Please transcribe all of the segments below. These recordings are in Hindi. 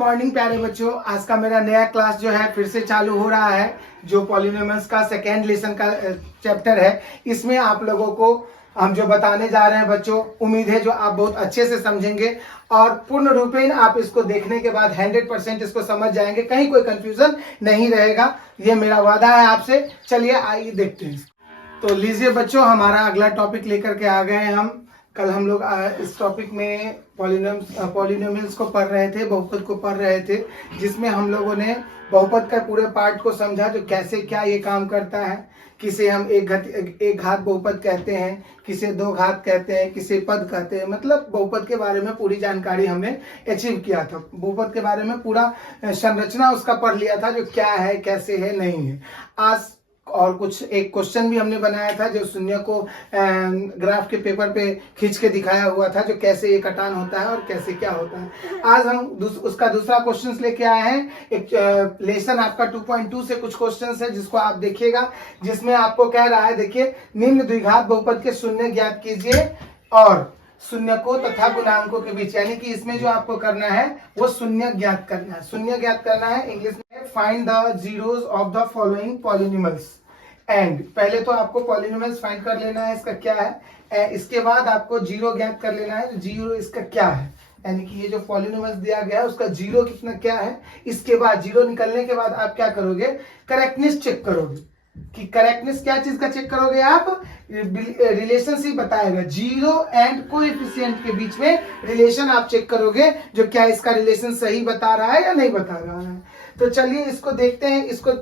मॉर्निंग प्यारे बच्चों। आज का मेरा नया क्लास जो है फिर से चालू हो रहा है, जो पॉलिनोमियल्स का सेकेंड लेसन का चैप्टर है। इसमें आप लोगों को हम जो बताने जा रहे हैं बच्चों, उम्मीद है जो आप बहुत अच्छे से समझेंगे और पूर्ण रूपेण आप इसको देखने के बाद 100% इसको समझ जाएंगे, कहीं कोई कंफ्यूजन नहीं रहेगा, ये मेरा वादा है आपसे। चलिए आइए देखते हैं। तो लीजिए बच्चों, हमारा अगला टॉपिक लेकर के आ गए हैं हम। कल हम लोग इस टॉपिक में पॉलिनोमियल्स को पढ़ रहे थे, बहुपद को पढ़ रहे थे, जिसमें हम लोगों ने बहुपद का पूरे पार्ट को समझा, जो कैसे क्या ये काम करता है। किसे हम एक घात बहुपद कहते हैं, किसे दो घात कहते हैं, किसे पद कहते हैं। मतलब बहुपद के बारे में पूरी जानकारी हमने अचीव किया था। बहुपद के बारे में पूरा संरचना उसका पढ़ लिया था, जो क्या है, कैसे है, नहीं है। आज और कुछ एक क्वेश्चन भी हमने बनाया था, जो शून्य को ग्राफ के पेपर पे खींच के दिखाया हुआ था, जो कैसे ये कटान होता है और कैसे क्या होता है। आज हम उसका दूसरा क्वेश्चन लेके आए हैं। एक लेसन आपका 2.2 से कुछ क्वेश्चन है, जिसको आप देखिएगा, जिसमें आपको कह रहा है, देखिए, निम्न द्विघात बहुपद के शून्य ज्ञात कीजिए और शून्य को तथा गुणांकों के बीच, यानी कि इसमें जो आपको करना है वो शून्य ज्ञात करना है। शून्य ज्ञात करना है, इंग्लिश में find the zeros of the following polynomials. And पहले तो आपको पॉलिनोमियल्स फाइंड कर लेना है, इसका क्या है। इसके बाद आपको जीरो ज्ञात कर लेना है, जीरो इसका क्या है, यानी कि ये जो पॉलिनोमियल्स दिया गया है उसका जीरो कितना क्या है। इसके बाद जीरो निकलने के बाद आप क्या करोगे, करेक्टनेस चेक करोगे। कि करेक्टनेस क्या चीज का चेक करोगे आप, रिलेशनशिप बताएगा, जीरो एंड कोएफिशिएंट के बीच में रिलेशन आप चेक करोगे, जो क्या इसका रिलेशन सही बता रहा है या नहीं बता रहा है। तो चलिए इसको देखते हैं, इसको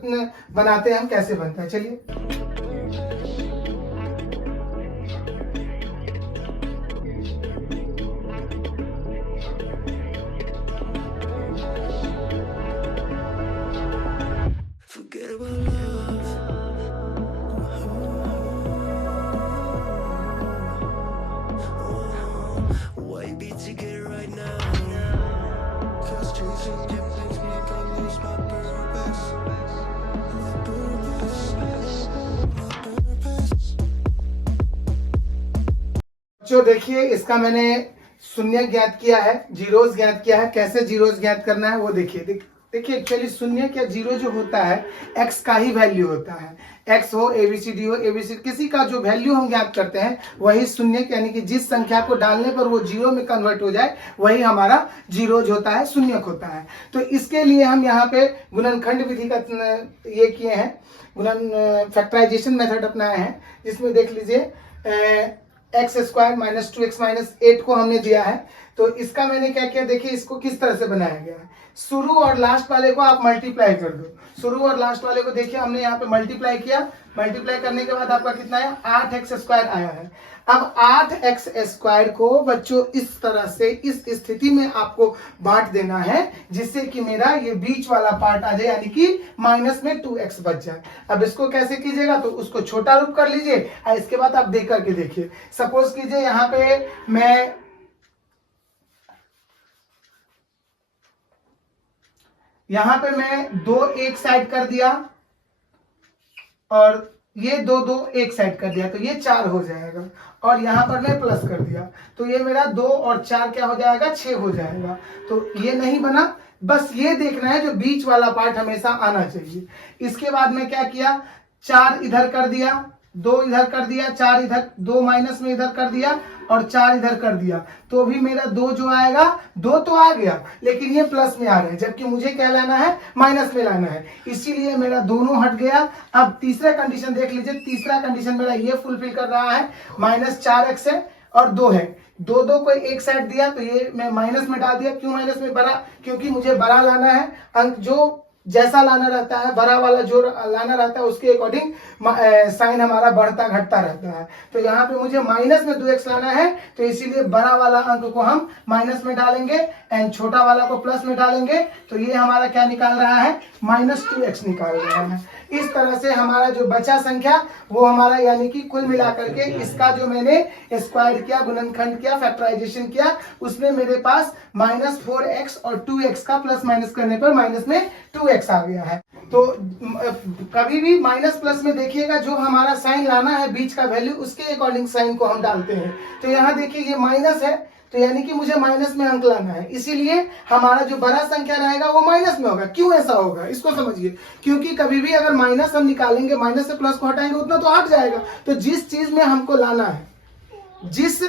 बनाते हैं हम, कैसे बनता है। चलिए जो देखिए, इसका मैंने शून्य ज्ञात किया है, जीरोस ज्ञात किया है। कैसे जीरोस ज्ञात करना है वो देखिए। देखिए एक्चुअली शून्य क्या जीरो जो होता है, एक्स का ही वैल्यू होता है। एक्स हो, एबीसीडी हो, एबीसीडी किसी का जो वैल्यू हम ज्ञात करते हैं वही शून्य, यानी कि जिस संख्या को डालने पर वो जीरो में कन्वर्ट हो जाए वही हमारा जीरोज होता है, शून्यक होता है। तो इसके लिए हम यहाँ पे गुणनखंड विधि का ये किए हैं, फैक्टराइजेशन मेथड अपनाए हैं, जिसमें देख लीजिए x square minus 2x minus 8 को हमने दिया है। तो इसका मैंने क्या किया, देखिए इसको किस तरह से बनाया गया है। शुरू और लास्ट वाले को आप मल्टीप्लाई कर दो। शुरू और लास्ट वाले को देखिए हमने यहाँ पे मल्टीप्लाई किया। मल्टीप्लाई करने के बाद आपका कितना है, 8x स्क्वायर आया है। अब 8x स्क्वायर को बच्चों इस तरह से, इस स्थिति में आपको बांट देना है, जिससे कि मेरा ये बीच वाला पार्ट आ जाए, यानी कि माइनस में 2x बच जाए। अब इसको कैसे कीजिएगा, तो उसको छोटा रूप कर लीजिए और इसके बाद आप देख करके देखिए। सपोज कीजिए यहाँ पे मैं दो एक साइड कर दिया और ये दो एक साइड कर दिया, तो ये 4 हो जाएगा। और यहाँ पर मैं प्लस कर दिया, तो ये मेरा 2 और 4 क्या हो जाएगा, 6 हो जाएगा। तो ये नहीं बना, बस ये देखना है जो बीच वाला पार्ट हमेशा आना चाहिए। इसके बाद मैं क्या किया, 4 इधर कर दिया, 2 इधर कर दिया, 4 इधर, 2 माइनस में इधर कर दिया और 4 इधर कर दिया, तो भी मेरा 2 जो आएगा, 2 तो आ गया, लेकिन ये प्लस में आ रहे हैं, जबकि मुझे क्या लाना है, माइनस में लाना है, इसीलिए मेरा दोनों हट गया। अब तीसरा कंडीशन देख लीजिए, तीसरा कंडीशन मेरा ये फुलफिल कर रहा है, माइनस 4x है और 2 है, दो को एक साइड दिया, तो ये मैं माइनस में डाल दिया। क्यों माइनस में, बड़ा, क्योंकि मुझे बड़ा लाना है अंक, जो जैसा लाना रहता है, बड़ा वाला जो लाना रहता है उसके अकॉर्डिंग साइन हमारा बढ़ता घटता रहता है। तो यहाँ पे मुझे माइनस में 2x लाना है, तो इसीलिए बड़ा वाला अंक को हम माइनस में डालेंगे एंड छोटा वाला को प्लस में डालेंगे। तो ये हमारा क्या निकाल रहा है, माइनस 2x निकाल रहा है। इस तरह से हमारा जो बचा संख्या वो हमारा, यानी कि कुल मिलाकर के इसका जो मैंने स्क्वायर किया, गुणनखंड किया, फैक्टराइजेशन किया, उसमें मेरे पास माइनस 4x और 2x का प्लस माइनस करने पर माइनस में 2x आ गया है। तो कभी भी माइनस प्लस में देखिएगा, जो हमारा साइन लाना है बीच का वैल्यू, उसके अकॉर्डिंग साइन को हम डालते हैं। तो यहाँ देखिए ये माइनस है, तो यानी कि मुझे माइनस में अंक लाना है, इसीलिए हमारा जो बड़ा संख्या रहेगा वो माइनस में होगा। क्यों ऐसा होगा इसको समझिए, क्योंकि कभी भी अगर माइनस हम निकालेंगे, माइनस से प्लस को हटाएंगे उतना तो हट जाएगा। तो जिस चीज में हमको लाना है, जिस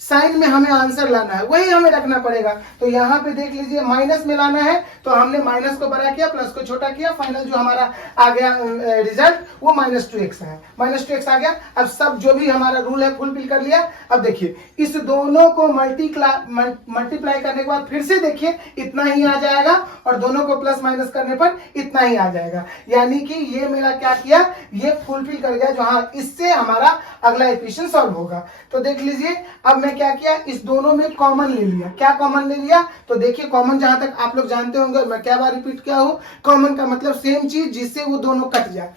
साइन में हमें आंसर लाना है, वही हमें रखना पड़ेगा। तो यहाँ पे देख लीजिए माइनस में लाना है तो हमने माइनस को बड़ा किया, प्लस को छोटा किया, फाइनल जो हमारा आ गया रिजल्ट वो -2x है। -2x आ गया। अब सब जो भी हमारा रूल है फुलफिल कर लिया। अब देखिए इस दोनों को मल्टीप्लाई करने के बाद फिर से देखिए इतना ही आ जाएगा और दोनों को प्लस माइनस करने पर इतना ही आ जाएगा। यानी कि ये मेरा क्या किया, ये फुलफिल कर गया जो हाँ इससे हमारा अगला इक्वेशन सॉल्व होगा। तो देख लीजिए अब मैं क्या किया, इस दोनों में कॉमन ले लिया। क्या कॉमन ले लिया, तो देखिए कॉमन जहां तक आप लोग जानते होंगे, मैं क्या बार रिपीट किया हूं, कॉमन का मतलब सेम चीज जिससे वो दोनों कट जाए।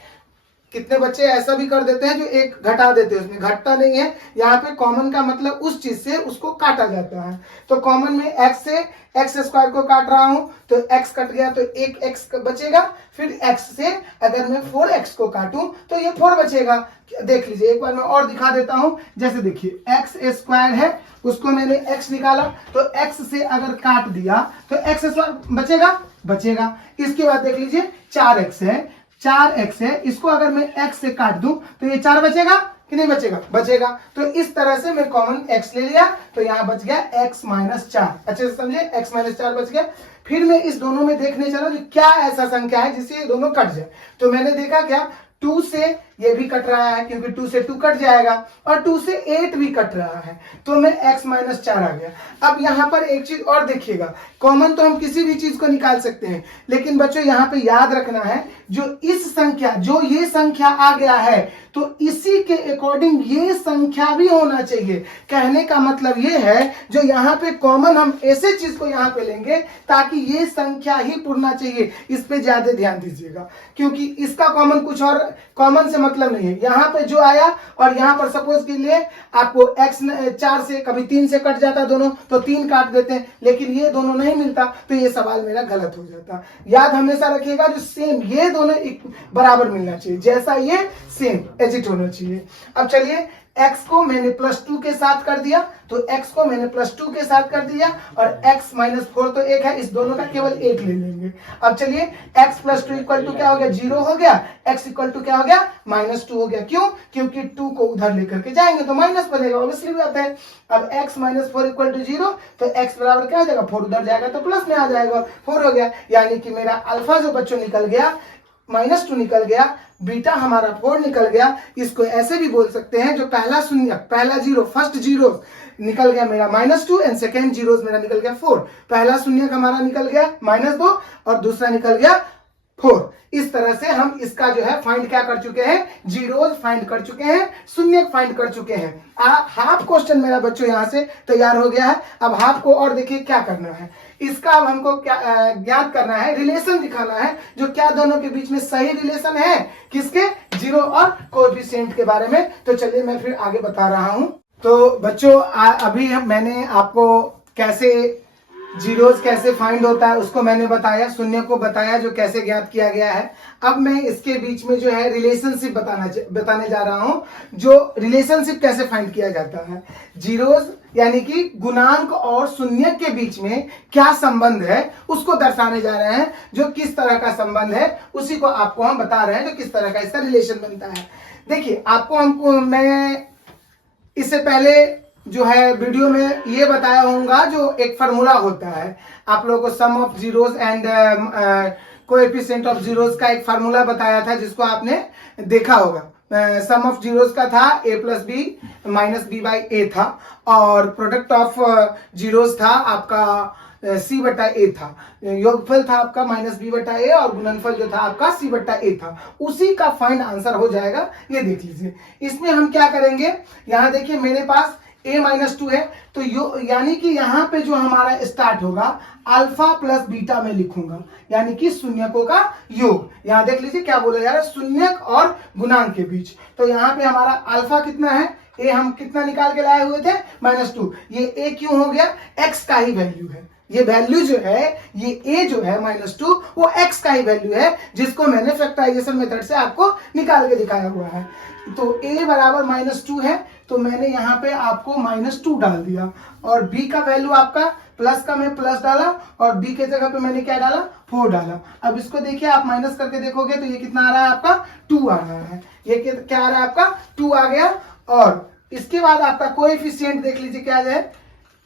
कितने बच्चे ऐसा भी कर देते हैं जो एक घटा देते हैं, उसमें घटता नहीं है। यहाँ पे कॉमन का मतलब उस चीज से उसको काटा जाता है। तो कॉमन में x से x स्क्वायर को काट रहा हूं तो x कट गया तो एक x बचेगा, फिर x से अगर मैं 4x को काटूं तो ये 4 बचेगा। देख लीजिए एक बार मैं और दिखा देता हूं। जैसे देखिए x स्क्वायर है, उसको मैंने x निकाला तो x से अगर काट दिया तो x स्क्वायर बचेगा बचेगा। इसके बाद देख लीजिए 4x है, 4x है, इसको अगर मैं x से काट दूं तो ये 4 बचेगा कि नहीं बचेगा, बचेगा। तो इस तरह से मैं कॉमन x ले लिया तो यहाँ बच गया x - 4। अच्छे से समझे, x - 4 बच गया। फिर मैं इस दोनों में देखने चला कि क्या ऐसा संख्या है जिससे ये दोनों कट जाए। तो मैंने देखा क्या, 2 से ये भी कट रहा है क्योंकि 2 से 2 कट जाएगा और 2 से 8 भी कट रहा है, तो मैं x - 4 आ गया। अब यहाँ पर एक चीज और देखिएगा, कॉमन तो हम किसी भी चीज को निकाल सकते हैं, लेकिन बच्चों यहाँ पे याद रखना है जो इस संख्या, जो ये संख्या आ गया है तो इसी के अकॉर्डिंग ये संख्या भी होना चाहिए। कहने का मतलब ये है जो यहाँ पे कॉमन हम ऐसे चीज को यहाँ पे लेंगे ताकि ये संख्या ही पूर्णा चाहिए। इस पे ज्यादा ध्यान दीजिएगा क्योंकि इसका कॉमन कुछ और कॉमन से मतलब नहीं है। यहाँ पे जो आया और यहाँ पर सपोज के लिए आपको x 4 से कभी 3 से कट जाता दोनों तो 3 काट देते हैं, लेकिन ये दोनों नहीं मिलता तो ये सवाल मेरा गलत हो जाता। याद हमेशा रखिएगा जो सेम ये दोनों बराबर मिलना चाहिए, जैसा ये सेम एजिट होना चाहिए। अब चलिए x को मैंने +2 के साथ कर दिया तो x को मैंने +2 के साथ कर दिया और x - 4 तो 1 है, इस दोनों का केवल 1 ले लेंगे। अब चलिए x + 2 = क्या हो गया, 0 हो गया। x = क्या हो गया, -2 हो गया। क्यों, क्योंकि 2 को उधर लेकर के जाएंगे तो माइनस बनेगा, ऑब्वियसली बात है। अब x - 4 = 0 तो x बराबर क्या हो जाएगा, 4 उधर जाएगा तो प्लस में आ जाएगा, 4 हो गया। यानी कि मेरा अल्फा जो बच्चों निकल गया -2 निकल गया, बीटा हमारा 4 निकल गया। इसको ऐसे भी बोल सकते हैं जो पहला शून्य, पहला जीरो, फर्स्ट जीरो निकल गया मेरा -2 एंड सेकेंड जीरो मेरा निकल गया 4। पहला शून्य हमारा निकल गया -2 और दूसरा निकल गया 4। इस तरह से हम इसका जो है फाइंड क्या कर चुके हैं, जीरोज फाइंड कर चुके हैं, शून्य फाइंड कर चुके हैं। हाफ क्वेश्चन मेरा बच्चों यहां से तैयार हो गया है। अब हाफ को और देखिए क्या करना है, इसका अब हमको क्या ज्ञात करना है, रिलेशन दिखाना है जो क्या दोनों के बीच में सही रिलेशन है, किसके, जीरो और कोएफिशिएंट के बारे में। तो चलिए मैं फिर आगे बता रहा हूं। तो बच्चों अभी मैंने आपको कैसे जीरोज कैसे फाइंड होता है उसको मैंने बताया, शून्य को बताया जो कैसे ज्ञात किया गया है। अब मैं इसके बीच में जो है रिलेशनशिप बताने जा रहा हूं, जो रिलेशनशिप कैसे फाइंड किया जाता है। जीरोज यानी कि गुणांक और शून्य के बीच में क्या संबंध है उसको दर्शाने जा रहे हैं। जो किस तरह का संबंध है उसी को आपको हम बता रहे हैं, जो किस तरह का इसका रिलेशन बनता है। देखिए मैं इससे पहले जो है वीडियो में ये बताया होगा जो एक फार्मूला होता है, आप लोगों को sum of zeros and coefficient of zeros का एक फार्मूला बताया था जिसको आपने देखा होगा। सम ऑफ जीरोज का था a + b - b/a था और प्रोडक्ट ऑफ जीरोज था आपका c/a था, योगफल था आपका -b/a और गुणनफल जो था आपका c/a था। उसी का फाइंड आंसर हो जाएगा, ये देख लीजिए। इसमें हम क्या करेंगे, यहाँ देखिए मेरे पास a - 2 है तो यानी कि यहाँ पे जो हमारा स्टार्ट होगा अल्फा + बीटा में लिखूंगा, यानी कि शून्यकों का योग। यहाँ देख लीजिए क्या बोला जा रहा है, शून्यक और गुणांक के बीच। तो यहाँ पे हमारा अल्फा कितना है, a हम कितना निकाल के लाए हुए थे, -2। ये a क्यों हो गया, x का ही वैल्यू है, ये वैल्यू जो है, ये a जो है -2 वो x का ही वैल्यू है, जिसको मैंने फैक्टराइजेशन मेथड से आपको निकाल के दिखाया हुआ है। तो a बराबर -2 है, तो मैंने यहाँ पे आपको -2 डाल दिया, और b का वैल्यू आपका प्लस का मैं प्लस डाला, और b के जगह पे मैंने क्या डाला, 4 डाला। अब इसको देखिए, आप माइनस करके देखोगे तो ये कितना आ रहा है आपका, 2 आ रहा है। ये क्या आ रहा है आपका, 2 आ गया। और इसके बाद आपका कोएफिशिएंट देख लीजिए क्या है,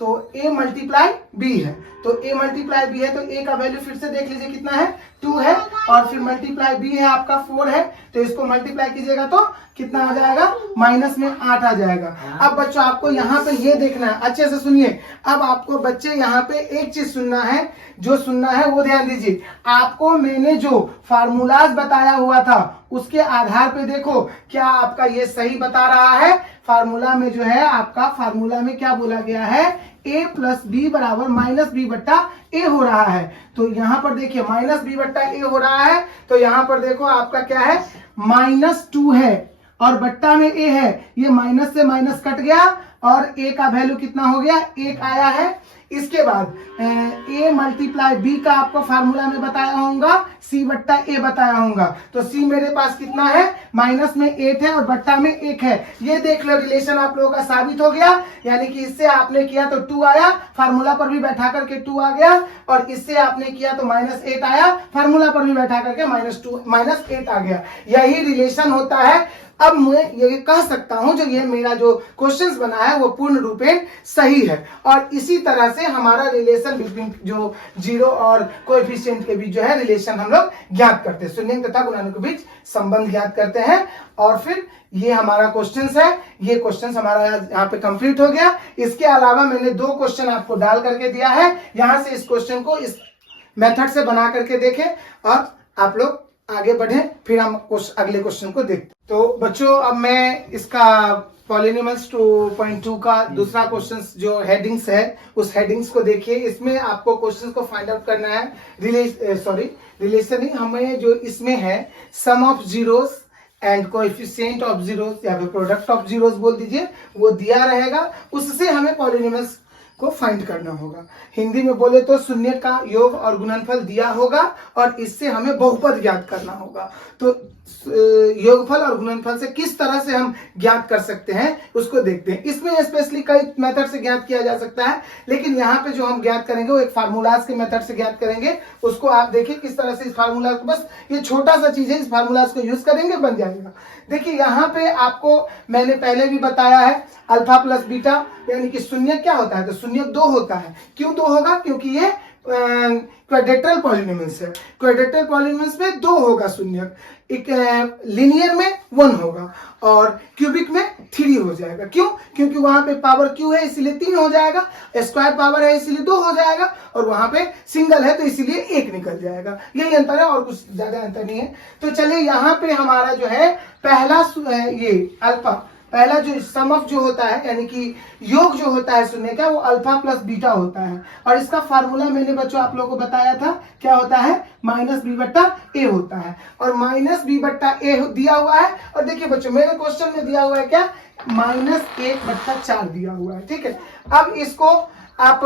तो a मल्टीप्लाई b है, तो a मल्टीप्लाई b है, तो a का वैल्यू फिर से देख लीजिए कितना है, 2 है, और फिर मल्टीप्लाई b है आपका 4 है, तो इसको मल्टीप्लाई कीजिएगा तो कितना आ जाएगा, माइनस में 8 आ जाएगा। अब बच्चों आपको यहाँ पे ये देखना है, अच्छे से सुनिए। अब आपको बच्चे यहाँ पे एक चीज सुनना है, जो सुनना है वो ध्यान दीजिए। आपको मैंने जो फार्मूलाज बताया हुआ था उसके आधार पे देखो क्या आपका ये सही बता रहा है। फार्मूला में जो है आपका, फार्मूला में क्या बोला गया है, a प्लस बी बराबर माइनस बी बट्टा ए हो रहा है। तो यहाँ पर देखिए माइनस बी बट्टा ए हो रहा है, तो यहाँ पर देखो आपका क्या है, -2 है और बट्टा में a है, ये माइनस से माइनस कट गया और a का वैल्यू कितना हो गया, 1 आया है। इसके बाद a मल्टीप्लाई b का आपको फार्मूला में बताया होगा, c बट्टा a बताया होगा, तो c मेरे पास कितना है, माइनस में 8 है और बट्टा में 1 है। ये देख लो रिलेशन आप लोगों का साबित हो गया, यानी कि इससे आपने किया तो 2 आया, फार्मूला पर भी बैठा करके 2 आ गया, और इससे आपने किया तो -8 आया, फार्मूला पर भी बैठा करके -8 आ गया। यही रिलेशन होता है। अब मैं ये कह सकता हूं जो ये मेरा जो क्वेश्चंस बना है वो पूर्ण रूपेण सही है, और इसी तरह से हमारा रिलेशन बिटवीन जो जीरो और कोएफिशिएंट के बीच जो है रिलेशन हम लोग ज्ञात करते हैं, शून्य तथा गुणांक के बीच संबंध ज्ञात करते हैं। और फिर ये हमारा क्वेश्चंस है, ये क्वेश्चंस हमारा यहाँ पे कंप्लीट हो गया। इसके अलावा मैंने 2 क्वेश्चन आपको डाल करके दिया है, यहाँ से इस क्वेश्चन को इस मेथड से बना करके देखें और आप लोग आगे बढ़े, फिर हम अगले क्वेश्चन को देखते। तो बच्चों अब मैं इसका पॉलिनोमियल्स 2.2 का दूसरा क्वेश्चन जो हेडिंग्स है उस हेडिंग्स को देखिए। इसमें आपको क्वेश्चन को फाइंड आउट करना है, रिलेशन ही हमें जो इसमें है, sum of zeros and coefficient of zeros या फिर प्रोडक्ट ऑफ जीरोस बोल दीजिए, वो दिया रहेगा, उससे हमें पॉलिनोमियल्स को फाइंड करना होगा। हिंदी में बोले तो शून्य का योग और गुणनफल दिया होगा और इससे हमें बहुपद ज्ञात करना होगा। तो योगफल और गुणनफल से किस तरह से हम ज्ञात कर सकते हैं उसको देखते हैं। इसमें स्पेशली कई मेथड से ज्ञात किया जा सकता है, लेकिन यहाँ पे जो हम ज्ञात करेंगे वो एक फार्मूलाज के मेथड से ज्ञात करेंगे। उसको आप देखिए किस तरह से इस फार्मूला को, बस ये छोटा सा चीज है, इस फार्मूलाज को यूज करेंगे बन जाएगा। देखिए यहाँ पे आपको मैंने पहले भी बताया है, अल्फा प्लस बीटा यानी कि शून्य क्या होता है, तो शून्य 2 होता है। क्यों 2 होगा, क्योंकि ये क्वाड्रेटरल पॉलिनोमियल्स है। क्वाड्रेटरल पॉलिनोमियल्स में 2 होगा शून्य, एक लिनियर में 1 होगा और क्यूबिक में 3 हो जाएगा। क्यों, क्योंकि वहां पे पावर क्यू है इसलिए 3 हो जाएगा, स्क्वायर पावर है इसलिए 2 हो जाएगा, और वहां पे सिंगल है तो इसीलिए 1 निकल जाएगा। यही अंतर है और कुछ ज्यादा अंतर नहीं है। तो चलिए यहाँ पे हमारा जो है पहला ये अल्फा, पहला जो सम ऑफ जो होता है यानी कि योग जो होता है शून्य का, वो अल्फा प्लस बीटा होता है, और इसका फार्मूला मैंने बच्चों आप लोगों को बताया था, क्या होता है, -b बट्टा ए होता है, और -b बट्टा ए दिया हुआ है। और देखिए बच्चों मेरे क्वेश्चन में दिया हुआ है क्या, -1/4 दिया हुआ है, ठीक है। अब इसको आप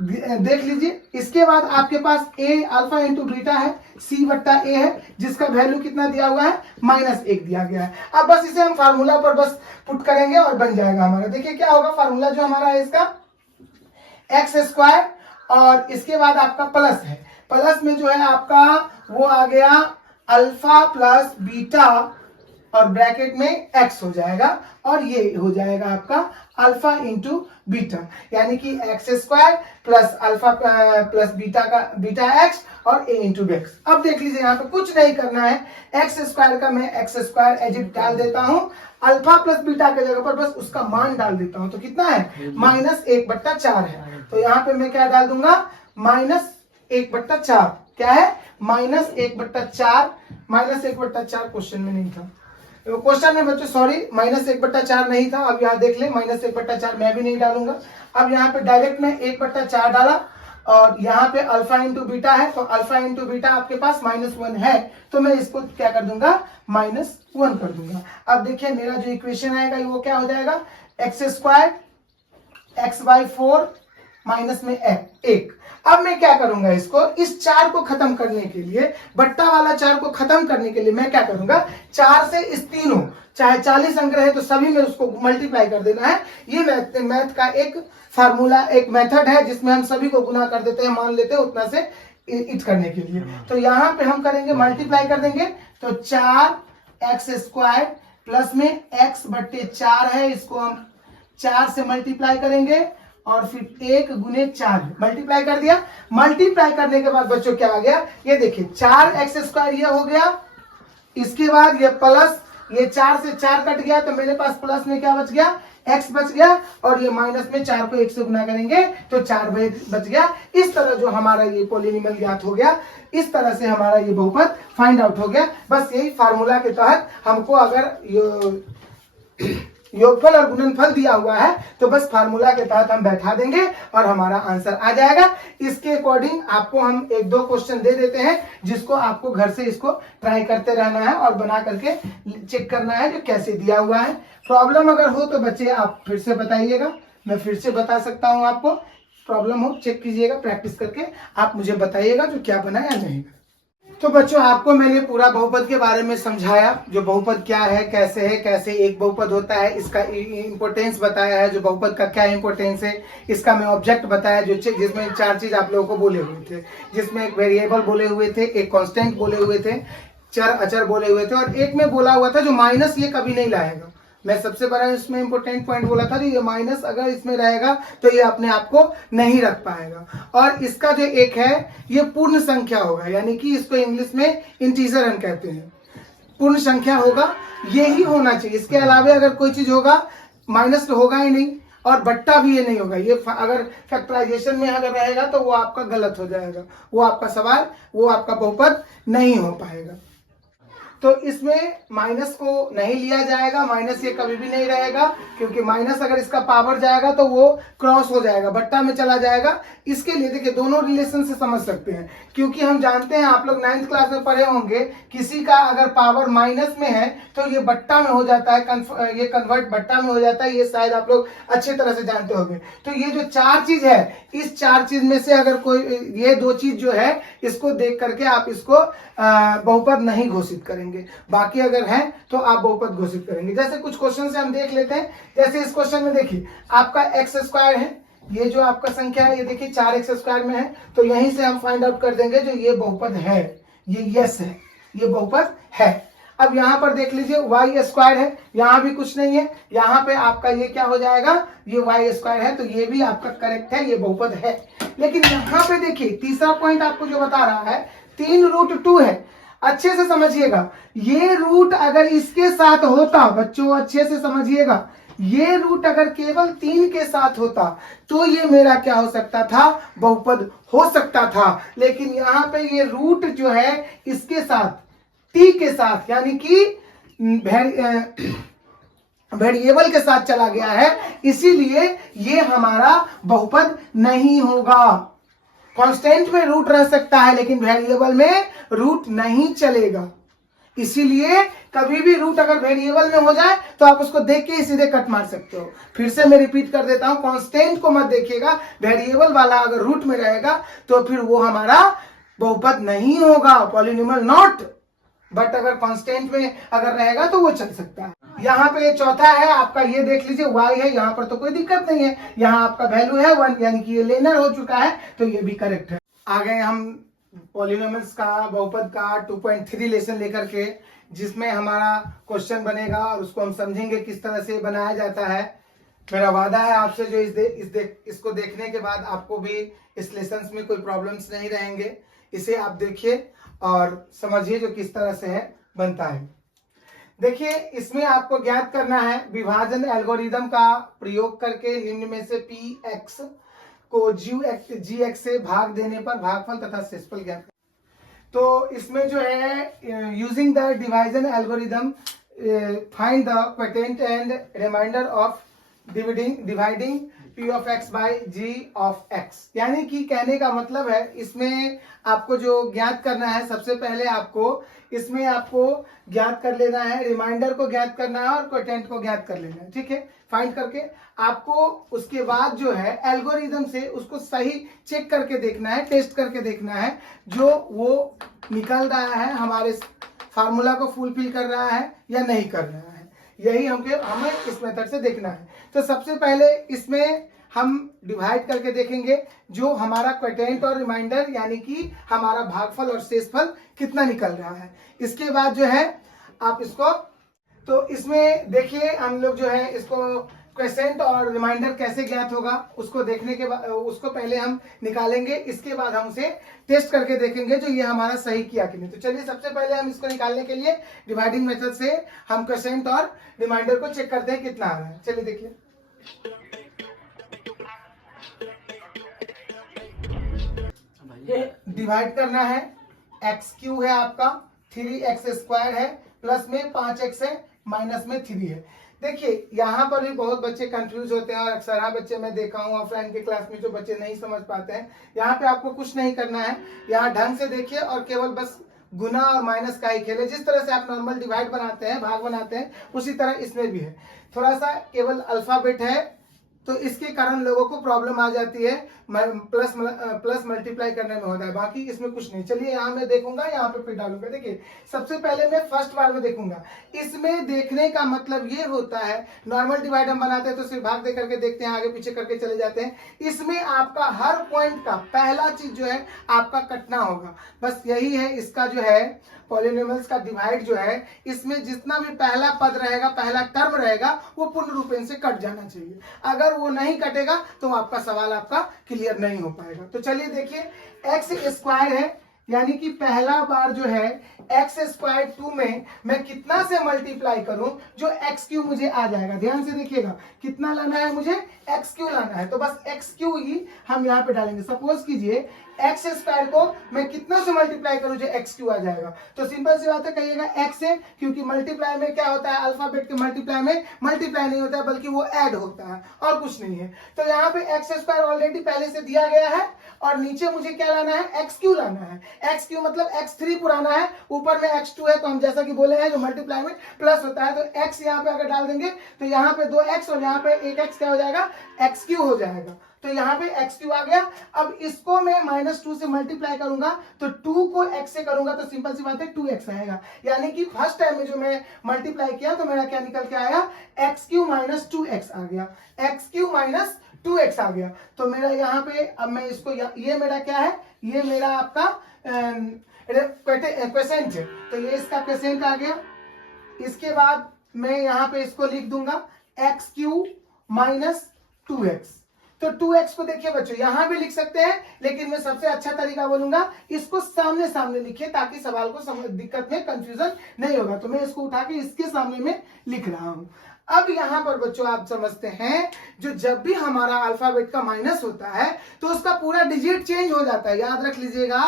देख लीजिए। इसके बाद आपके पास a अल्फा इंटू बीटा है, c बट्टा a है, जिसका वैल्यू कितना दिया हुआ है, -1 दिया गया है। अब बस इसे हम फार्मूला पर बस पुट करेंगे और बन जाएगा हमारा। देखिए क्या होगा फार्मूला जो हमारा है इसका, x² और इसके बाद आपका प्लस है, प्लस में जो है आपका वो आ गया अल्फा प्लस बीटा और ब्रैकेट में x हो जाएगा, और ये हो जाएगा आपका अल्फा इंटू बीटा, यानी कि x² plus alpha plus beta का बीटा x और a इंटू x। अब देख लीजिए यहाँ पे कुछ नहीं करना है, x² का मैं x² एजिट डाल देता हूँ, अल्फा प्लस बीटा के जगह पर बस उसका मान डाल देता हूँ, तो कितना है, -1/4 है। तो यहाँ पे मैं क्या डाल दूंगा, -1/4 क्या है, -1/4, -1/4 क्वेश्चन में नहीं था, क्वेश्चन में बच्चों सॉरी -1/4 नहीं था। अब यहाँ देख ले, -1/4 मैं भी नहीं डालूंगा। अब यहाँ पे डायरेक्ट में 1/4 डाला, और यहाँ पे अल्फा इंटू बीटा है, तो अल्फा इंटू बीटा आपके पास -1 है, तो मैं इसको क्या कर दूंगा, -1 कर दूंगा। अब देखिए मेरा जो इक्वेशन आएगा वो क्या हो जाएगा, x² x/4 माइनस में एक। अब मैं क्या करूंगा, इसको इस 4 को खत्म करने के लिए, बट्टा वाला 4 को खत्म करने के लिए मैं क्या करूंगा, 4 से इस तीनों, चाहे 40 अंक रहे तो सभी में उसको मल्टीप्लाई कर देना है। ये मैथ का एक फार्मूला, एक मेथड है जिसमें हम सभी को गुना कर देते हैं, मान लेते हैं उतना से इट करने के लिए। तो यहाँ पे हम करेंगे मल्टीप्लाई कर देंगे, तो 4x² प्लस में x/4 है, इसको हम 4 से मल्टीप्लाई करेंगे और फिर 1 गुने 4 मल्टीप्लाई कर दिया। मल्टीप्लाई करने के बाद बच्चों क्या आ गया, ये देखिए 4x² ये हो गया, इसके बाद ये प्लस, ये 4 से 4 कट गया तो मेरे पास प्लस में क्या बच गया, x बच गया, और ये माइनस में 4 को 1 से गुना करेंगे तो 4 बच गया। इस तरह जो हमारा ये पॉलिनोमियल ज्ञात हो गया, इस तरह से हमारा ये बहुपद फाइंड आउट हो गया। बस यही फार्मूला के तहत हमको अगर योगफल और गुणनफल दिया हुआ है तो बस फार्मूला के तहत हम बैठा देंगे और हमारा आंसर आ जाएगा। इसके अकॉर्डिंग आपको हम 1-2 क्वेश्चन दे देते हैं जिसको आपको घर से इसको ट्राई करते रहना है और बना करके चेक करना है जो कैसे दिया हुआ है। प्रॉब्लम अगर हो तो बच्चे आप फिर से बताइएगा, मैं फिर से बता सकता हूं आपको। प्रॉब्लम हो चेक कीजिएगा, प्रैक्टिस करके आप मुझे बताइएगा जो क्या बना या नहीं। तो बच्चों आपको मैंने पूरा बहुपद के बारे में समझाया, जो बहुपद क्या है, कैसे एक बहुपद होता है, इसका इंपोर्टेंस बताया है, जो बहुपद का क्या इंपोर्टेंस है, इसका मैं ऑब्जेक्ट बताया जो जिसमें 4 चीज आप लोगों को बोले हुए थे, जिसमें एक वेरिएबल बोले हुए थे, एक कांस्टेंट बोले हुए थे, चर अचर बोले हुए थे, और एक में बोला हुआ था जो माइनस ये कभी नहीं लाएगा। मैं सबसे बड़ा इसमें इंपोर्टेंट पॉइंट बोला था, ये माइनस अगर इसमें रहेगा तो ये अपने आप को नहीं रख पाएगा। और इसका जो एक है ये पूर्ण संख्या होगा, यानी कि इसको इंग्लिश में इंटीजर हम कहते हैं, पूर्ण संख्या होगा, यही होना चाहिए। इसके अलावा अगर कोई चीज होगा माइनस तो होगा ही नहीं, और बट्टा भी ये नहीं होगा। ये अगर फैक्टराइजेशन में अगर रहेगा तो वो आपका गलत हो जाएगा, वो आपका सवाल, वो आपका बहुपद नहीं हो पाएगा। तो इसमें माइनस को नहीं लिया जाएगा, माइनस ये कभी भी नहीं रहेगा, क्योंकि माइनस अगर इसका पावर जाएगा तो वो क्रॉस हो जाएगा, बट्टा में चला जाएगा। इसके लिए देखिए दोनों रिलेशन से समझ सकते हैं, क्योंकि हम जानते हैं, आप लोग 9th क्लास में पढ़े होंगे, किसी का अगर पावर माइनस में है तो ये बट्टा में हो जाता है, ये कन्वर्ट बट्टा में हो जाता है, ये शायद आप लोग अच्छे तरह से जानते होंगे। तो ये जो 4 चीज है, इस 4 चीज में से अगर कोई ये 2 चीज जो है, इसको देख करके आप इसको बहुपद नहीं घोषित करेंगे, बाकी अगर है तो आप बहुपद घोषित करेंगे। जैसे कुछ क्वेश्चन से हम देख लेते हैं। जैसे इस क्वेश्चन में देखिए आपका x² है, ये जो आपका संख्या है ये देखिए 4x² में है, तो यहीं से हम फाइंड आउट कर देंगे जो ये बहुपद है, ये यस है, ये बहुपद है। अब यहाँ पर देख लीजिए y² है, यहाँ भी कुछ नहीं है, यहाँ पे आपका ये क्या हो जाएगा, ये y² है, तो ये भी आपका करेक्ट है, ये बहुपद है। लेकिन यहाँ पे देखिए तीसरा पॉइंट आपको जो बता रहा है 3√2 है। अच्छे से समझिएगा, ये रूट अगर इसके साथ होता, बच्चों अच्छे से समझिएगा, ये रूट अगर केवल 3 के साथ होता तो ये मेरा क्या हो सकता था, बहुपद हो सकता था। लेकिन यहाँ पे ये रूट जो है इसके साथ t के साथ, यानी कि वेरिएबल के साथ चला गया है, इसीलिए ये हमारा बहुपद नहीं होगा। कांस्टेंट में रूट रह सकता है लेकिन वेरिएबल में रूट नहीं चलेगा, इसीलिए कभी भी रूट अगर वेरिएबल में हो जाए तो आप उसको देख के ही सीधे कट मार सकते हो। फिर से मैं रिपीट कर देता हूं, कांस्टेंट को मत देखिएगा, वेरिएबल वाला अगर रूट में रहेगा तो फिर वो हमारा बहुपद नहीं होगा, पॉलिनोमियल नॉट। बट अगर कांस्टेंट में अगर रहेगा तो वो चल सकता है। यहाँ पे चौथा है आपका, ये देख लीजिए y है, यहाँ पर तो कोई दिक्कत नहीं है, यहाँ आपका वैल्यू है 1, यानी कि ये लेनर हो चुका है, तो ये भी करेक्ट है। आगे हम पॉलिनोमियल्स का, बहुपद का 2.3 लेसन लेकर के, जिसमें हमारा क्वेश्चन बनेगा और उसको हम समझेंगे किस तरह से बनाया जाता है। मेरा वादा है आपसे जो इसको देखने के बाद आपको भी इस लेसन में कोई प्रॉब्लम्स नहीं रहेंगे। इसे आप देखिए और समझिए जो किस तरह से है बनता है। देखिए इसमें आपको ज्ञात करना है विभाजन एल्गोरिदम का प्रयोग करके निम्न में से px को gx से भाग देने पर भागफल तथा शेषफल ज्ञात। तो इसमें जो है using the division algorithm find the quotient and remainder of dividing p of x by g of x। यानी कि कहने का मतलब है इसमें आपको जो ज्ञात करना है, सबसे पहले इसमें आपको ज्ञात कर लेना है, रिमाइंडर को ज्ञात करना है और क्वोटिएंट को ज्ञात कर लेना है। ठीक है, फाइंड करके आपको उसके बाद जो है एल्गोरिदम से उसको सही चेक करके देखना है, टेस्ट करके देखना है, जो वो निकल रहा है हमारे फार्मूला को फुलफिल कर रहा है या नहीं कर रहा है। यही हमें इस मेथड से देखना है। तो सबसे पहले इसमें हम डिवाइड करके देखेंगे जो हमारा क्वोटिएंट और रिमाइंडर यानी कि हमारा भागफल और शेषफल कितना निकल रहा है। इसके बाद जो है आप इसको, तो इसमें देखिए हम लोग जो है इसको क्वोटिएंट और रिमाइंडर कैसे ज्ञात होगा उसको देखने के बाद उसको पहले हम निकालेंगे, इसके बाद हम उसे टेस्ट करके देखेंगे जो ये हमारा सही किया कि नहीं। तो चलिए सबसे पहले हम इसको निकालने के लिए डिवाइडिंग मेथड से हम क्वोटिएंट और रिमाइंडर को चेक करते हैं कितना आ रहा है। चलिए देखिए, डिवाइड करना है, एक्स क्यू है आपका, 3x² है, प्लस में 5x है, माइनस में 3 है। देखिए यहाँ पर भी बहुत बच्चे कंफ्यूज होते हैं और अक्सर बच्चे मैं देखा हूँ ऑफलाइन के क्लास में जो बच्चे नहीं समझ पाते हैं। यहाँ पे आपको कुछ नहीं करना है, यहाँ ढंग से देखिए और केवल बस गुना और माइनस का ही खेल है। जिस तरह से आप नॉर्मल डिवाइड बनाते हैं, भाग बनाते हैं, उसी तरह इसमें भी है। थोड़ा सा केवल अल्फाबेट है तो इसके कारण लोगों को प्रॉब्लम आ जाती है, प्लस मल्टीप्लाई करने में होता है, बाकी इसमें कुछ नहीं। चलिए यहाँ मैं देखूंगा, यहाँ पे फिर डालूंगा। देखिए सबसे पहले मैं फर्स्ट बार में देखूंगा। इसमें देखने का मतलब ये होता है, नॉर्मल डिवाइड हम बनाते हैं तो सिर्फ भाग दे करके देखते हैं, आगे पीछे करके चले जाते हैं। इसमें आपका हर पॉइंट का पहला चीज जो है आपका कटना होगा, बस यही है इसका जो है पॉलिनोमियल्स का डिवाइड जो है। इसमें जितना भी पहला पद रहेगा, पहला टर्म रहेगा, वो पूर्ण रूपेण से कट जाना चाहिए। अगर वो नहीं कटेगा तो आपका सवाल आपका क्लियर नहीं हो पाएगा। तो चलिए देखिए, x² है यानी कि पहला बार जो है x² 2 में मैं कितना से मल्टीप्लाई करूं जो x³ मुझे आ जाएगा। ध्यान से देखिएगा, कितना लाना है मुझे, x³ लाना है, तो बस x³ ही हम यहाँ पे डालेंगे। सपोज कीजिए x² को मैं कितना से मल्टीप्लाई करूं जो x³ आ जाएगा। तो सिंपल सी बात है, कहिएगा x से, क्योंकि मल्टीप्लाई में क्या होता है, अल्फाबेट के मल्टीप्लाई में मल्टीप्लाई नहीं होता है बल्कि वो ऐड होता है और कुछ नहीं है। तो यहाँ पे x² ऑलरेडी पहले से दिया गया है और नीचे मुझे क्या लाना है, x³ लाना है। x³ मतलब x3 पुराना है, ऊपर में x2 है, तो हम जैसा कि बोले हैं जो मल्टीप्लाई में प्लस होता है, तो x यहाँ पे अगर डाल देंगे तो यहाँ पे 2x और यहाँ पे 1x क्या हो जाएगा, x³ हो जाएगा। तो यहाँ पे x³ आ गया। अब इसको मैं -2 से मल्टीप्लाई करूंगा तो 2 को x से करूंगा तो सिंपल सी बात है 2x आएगा। यानी कि फर्स्ट टाइम में जो मैं मल्टीप्लाई किया तो मेरा क्या निकल के आया, x³ - 2x आ गया, x³ - 2x आ गया। तो मेरा यहाँ पे, अब मैं इसको, ये मेरा क्या है, ये मेरा आपका क्वोटिएंट है, तो ये इसका क्वोटिएंट आ गया। इसके बाद मैं यहाँ पे इसको लिख दूंगा x³ - 2x। तो 2x को देखिए बच्चों यहाँ भी लिख सकते हैं, लेकिन मैं सबसे अच्छा तरीका बोलूंगा इसको सामने सामने लिखिए ताकि सवाल को दिक्कत में कंफ्यूजन नहीं होगा। तो मैं इसको उठा के इसके सामने में लिख रहा हूं। अब यहाँ पर बच्चों आप समझते हैं, जो जब भी हमारा अल्फाबेट का माइनस होता है तो उसका पूरा डिजिट चेंज हो जाता है। याद रख लीजिएगा,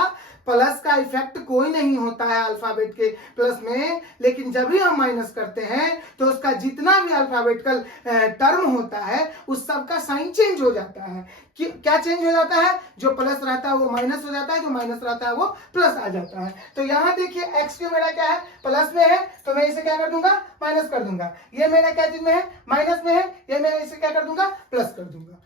प्लस का इफेक्ट कोई नहीं होता है अल्फाबेट के प्लस में, लेकिन जब भी हम माइनस करते हैं तो उसका जितना भी अल्फाबेटिकल टर्म होता है उस सब का साइन चेंज हो जाता है। क्या चेंज हो जाता है, जो प्लस रहता है वो माइनस हो जाता है, जो माइनस रहता है वो प्लस आ जाता है। तो यहाँ देखिए x³ मेरा क्या है, प्लस में है, तो मैं इसे क्या कर दूंगा, माइनस कर दूंगा। ये मेरा क्या चीज में है, माइनस में है, ये मैं इसे क्या कर दूंगा, प्लस कर दूंगा।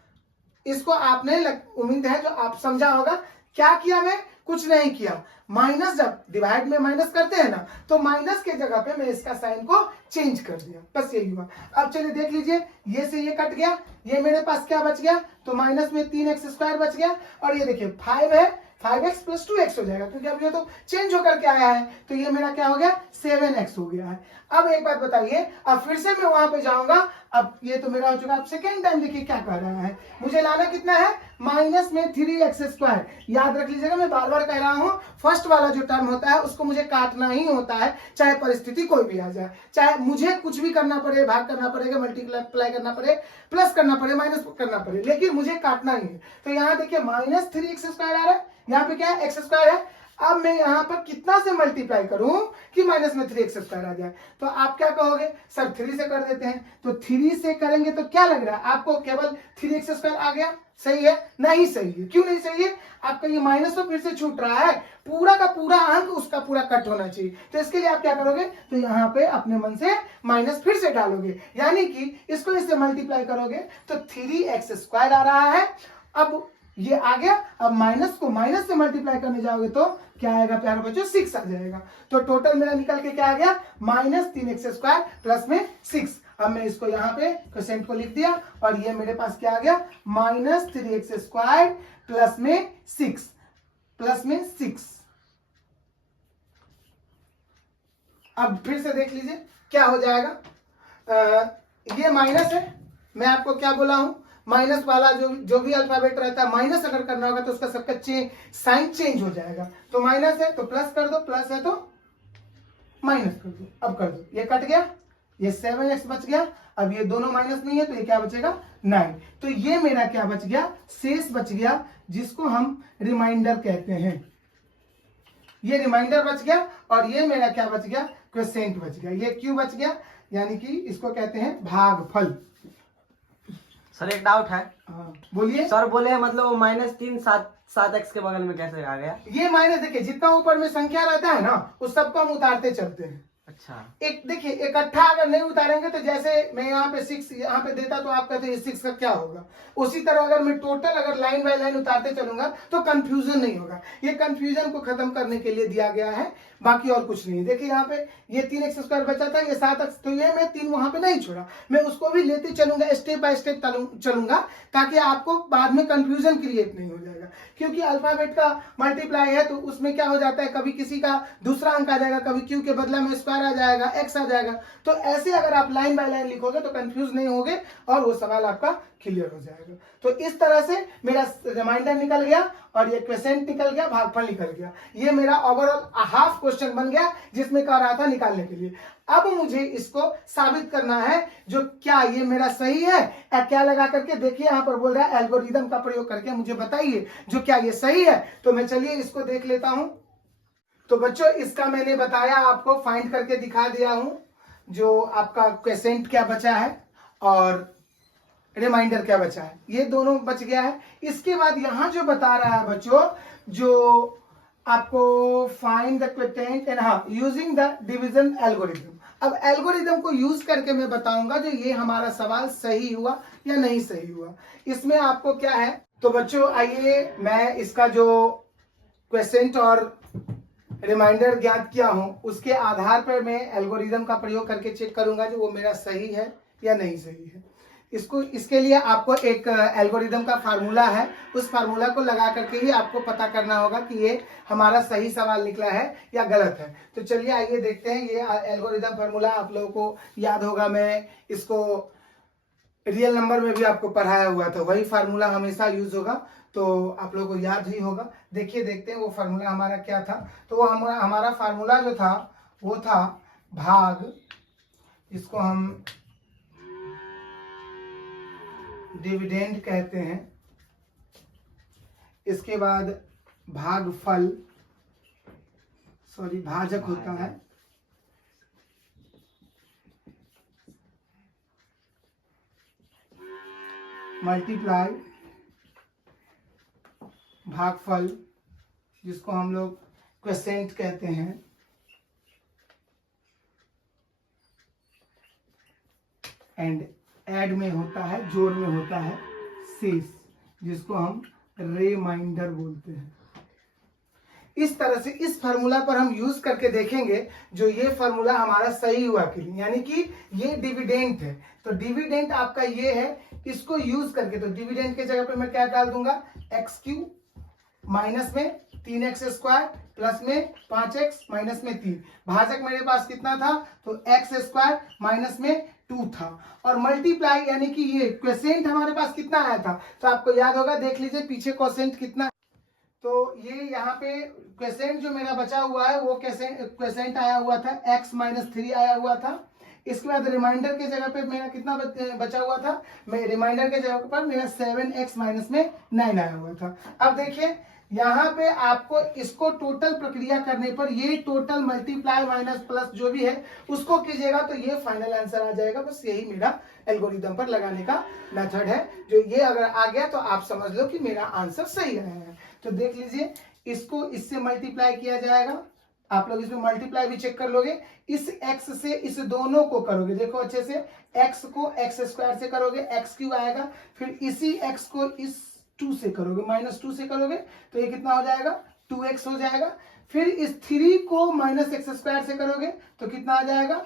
इसको आपने उम्मीद है जो आप समझा होगा। क्या किया, मैं कुछ नहीं किया। माइनस, जब डिवाइड में माइनस करते हैं ना, तो माइनस के जगह पे मैं इसका साइन को चेंज कर दिया, बस यही हुआ। अब चलिए देख लीजिए, ये से ये कट गया, ये मेरे पास क्या बच गया, तो माइनस में 3x² बच गया, और ये देखिए 5 है, 5x + 2x हो जाएगा, क्योंकि अब ये तो चेंज होकर के आया है, तो ये मेरा क्या हो गया, 7x हो गया है। अब एक बात बताइए, अब फिर से मैं वहां पे जाऊंगा, अब ये तो मेरा हो चुका। अब सेकेंड टाइम देखिए क्या कर रहा है, मुझे लाना कितना है, माइनस में 3x²। याद रख लीजिएगा, मैं बार बार कह रहा हूं, फर्स्ट वाला जो टर्म होता है उसको मुझे काटना ही होता है, चाहे परिस्थिति कोई भी आ जाए, चाहे मुझे कुछ भी करना पड़े, भाग करना पड़ेगा, मल्टीप्लाई करना पड़े, प्लस करना पड़े, माइनस करना पड़े, लेकिन मुझे काटना ही है। तो यहाँ देखिए -3x² आ रहा है, यहाँ पे क्या है, x² है। अब मैं यहाँ पर कितना से मल्टीप्लाई करूं कि माइनस में 3x² आ जाए। तो आप क्या कहोगे, सर 3 से कर देते हैं। तो 3 से करेंगे तो क्या लग रहा है आपको, केवल 3x² आ गया। सही है? नहीं सही है। क्यों नहीं सही है? आपका ये माइनस तो फिर से छूट रहा है, पूरा का पूरा अंक उसका पूरा कट होना चाहिए। तो इसके लिए आप क्या करोगे, तो यहाँ पे अपने मन से माइनस फिर से डालोगे, यानी कि इसको इससे मल्टीप्लाई करोगे तो 3x² आ रहा है। अब ये आ गया। अब माइनस को माइनस से मल्टीप्लाई करने जाओगे तो क्या आएगा प्यारे बच्चों, 6 आ जाएगा। तो टोटल मेरा निकल के क्या आ गया, -3x² प्लस में 6। अब मैं इसको यहाँ पे क्वोशिएंट को लिख दिया और ये मेरे पास क्या आ गया, -3x² प्लस में 6 अब फिर से देख लीजिए क्या हो जाएगा। ये माइनस है, मैं आपको क्या बोला हूं, माइनस वाला जो भी अल्फाबेट रहता है, माइनस अगर करना होगा तो उसका सबका साइन चेंज हो जाएगा। तो माइनस है तो प्लस कर दो, प्लस है तो माइनस कर दो। अब कर दो, ये कट गया, ये 7x बच गया। अब ये दोनों माइनस नहीं है तो ये क्या बचेगा, 9। तो ये मेरा क्या बच गया, शेष बच गया, जिसको हम रिमाइंडर कहते हैं। ये रिमाइंडर बच गया और ये मेरा क्या बच गया, क्वोशिएंट बच गया। ये क्यों बच गया, यानी कि इसको कहते हैं भागफल। सर एक डाउट है। हाँ बोलिए। सर बोले मतलब -3 7x के बगल में कैसे आ गया। ये माइनस देखिए, जितना ऊपर में संख्या रहता है ना उस सबको हम उतारते चलते हैं। अच्छा, एक देखिए, इकट्ठा अगर नहीं उतारेंगे तो जैसे मैं यहाँ पे 6 यहाँ पे देता तो आप कहते हैं 6 का क्या होगा, उसी तरह अगर मैं टोटल अगर लाइन बाय लाइन उतारते चलूंगा तो कंफ्यूजन नहीं होगा। ये कंफ्यूजन को खत्म करने के लिए दिया गया है, बाकी और कुछ नहीं। देखिए यहाँ पे ये 3x² बचा था, ये 7x, तो ये मैं 3 वहां पे नहीं छोड़ा, मैं उसको भी लेते चलूंगा, स्टेप बाय स्टेप चलूंगा, ताकि आपको बाद में कंफ्यूजन क्रिएट नहीं हो जाएगा। क्योंकि अल्फाबेट का मल्टीप्लाई है तो उसमें क्या हो जाता है, कभी किसी का दूसरा अंक आ जाएगा, कभी क्यू के बदला में स्क्वायर आ जाएगा, एक्स आ जाएगा। तो ऐसे अगर आप लाइन बाय लाइन लिखोगे तो कंफ्यूज नहीं होगे और वो सवाल आपका क्लियर हो जाएगा। तो इस तरह से मेरा रिमाइंडर निकल गया और ये क्वोशिएंट निकल गया, भागफल निकल गया। ये मेरा ओवरऑल हाफ क्वेश्चन बन गया जिसमें कह रहा था निकालने के लिए। अब मुझे इसको साबित करना है, जो क्या ये मेरा सही है या क्या लगा करके देखिए, यहाँ पर बोल रहा है एल्गोरिदम का प्रयोग करके मुझे बताइए जो क्या ये सही है। तो मैं चलिए इसको देख लेता हूं। तो बच्चों इसका मैंने बताया, आपको फाइंड करके दिखा दिया हूं, जो आपका क्वोशिएंट क्या बचा है और रिमाइंडर क्या बचा है, ये दोनों बच गया है। इसके बाद यहां जो बता रहा है बच्चों, जो आपको फाइंड द क्वोशिएंट एंड हाँ यूजिंग द डिवीजन एल्गोरिथम। अब एल्गोरिथम को यूज करके मैं बताऊंगा जो ये हमारा सवाल सही हुआ या नहीं सही हुआ। इसमें आपको क्या है, तो बच्चों आइए मैं इसका जो क्वोशिएंट और रिमाइंडर ज्ञात किया हूं उसके आधार पर मैं एल्गोरिथम का प्रयोग करके चेक करूंगा जो वो मेरा सही है या नहीं सही है। इसके लिए आपको एक एल्गोरिदम का फार्मूला है, उस फार्मूला को लगा करके ही आपको पता करना होगा कि ये हमारा सही सवाल निकला है या गलत है। तो चलिए आइए देखते हैं। ये एल्गोरिदम फार्मूला आप लोगों को याद होगा, मैं इसको रियल नंबर में भी आपको पढ़ाया हुआ था, वही फार्मूला हमेशा यूज होगा, तो आप लोगों को याद ही होगा। देखिए देखते हैं वो फार्मूला हमारा क्या था। तो वो हमारा फार्मूला जो था वो था भाग, इसको हम डिविडेंड कहते हैं। इसके बाद भागफल, सॉरी भाजक होता है, मल्टीप्लाई भागफल, जिसको हम लोग क्वोशिएंट कहते हैं, एंड ऐड में होता है, जोड़ में होता है शेष, जिसको हम रिमाइंडर बोलते हैं। इस तरह से इस फार्मूला पर हम यूज करके देखेंगे जो ये फार्मूला हमारा सही हुआ कि नहीं, यानी कि ये डिविडेंट है। तो डिविडेंट आपका ये है, इसको यूज करके, तो डिविडेंट के जगह पे मैं क्या डाल दूंगा, x³ माइनस में 3x² प्लस में 5x माइनस में 3। भाजक मेरे पास कितना था, तो x² माइनस में 2 था, और मल्टीप्लाई यानी कि ये क्वोशिएंट हमारे पास कितना आया था, तो आपको याद होगा, देख लीजिए पीछे क्वोशिएंट कितना। तो ये यहाँ पे क्वोशिएंट जो मेरा बचा हुआ है वो क्वोशिएंट आया हुआ था x-3 आया हुआ था। इसके बाद रिमाइंडर के जगह पे मेरा कितना बचा हुआ था, मैं रिमाइंडर के जगह पर मेरा 7x माइनस में 9 आया हुआ था। अब देखिए यहाँ पे आपको इसको टोटल प्रक्रिया करने पर ये टोटल मल्टीप्लाई माइनस प्लस जो भी है उसको कीजिएगा तो ये फाइनल आंसर आ जाएगा। बस यही मेरा एल्गोरिदम पर लगाने का मेथड है। जो ये अगर आ गया तो आप समझ लो कि मेरा आंसर सही आया है। तो देख लीजिए, इसको इससे मल्टीप्लाई किया जाएगा, आप लोग इसमें मल्टीप्लाई भी चेक कर लोगे। इस x से इस दोनों को करोगे, देखो अच्छे से, x को x स्क्वायर से करोगे x क्यूब आएगा, फिर इसी x को इस 2 से करोगे, -2 से करोगे तो ये कितना हो जाएगा, 2x हो जाएगा। फिर इस 3 को -x स्क्वायर से करोगे तो कितना आ जाएगा,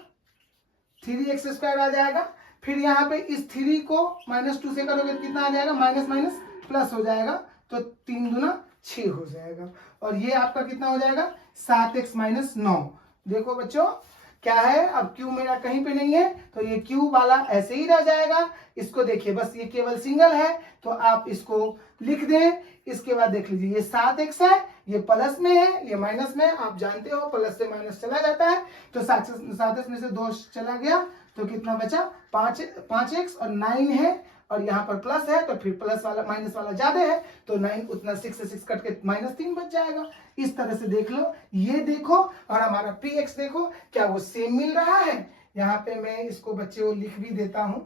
3x स्क्वायर आ जाएगा। फिर यहाँ पे इस 3 को -2 से करोगे तो कितना आ जाएगा, माइनस माइनस प्लस हो जाएगा, तो 3 दूना 6 हो जाएगा। और ये आपका कितना हो जाएगा, 7x - 9। देखो बच्चों क्या है, अब क्यू मेरा कहीं पे नहीं है तो ये क्यू वाला ऐसे ही रह जाएगा। इसको देखिए, बस ये केवल सिंगल है तो आप इसको लिख दें। इसके बाद देख लीजिए, ये 7x है, ये प्लस में है, ये माइनस में है, आप जानते हो प्लस से माइनस चला जाता है, तो 7x में से 2 चला गया तो कितना बचा, 5x, और 9 है और यहाँ पर प्लस है तो फिर प्लस वाला माइनस वाला ज्यादा है तो 9 उतना 6 से 6 कट के -3 बच जाएगा। इस तरह से देख लो, ये देखो और हमारा px देखो, क्या वो सेम मिल रहा है। यहाँ पे मैं इसको बच्चे को लिख भी देता हूं।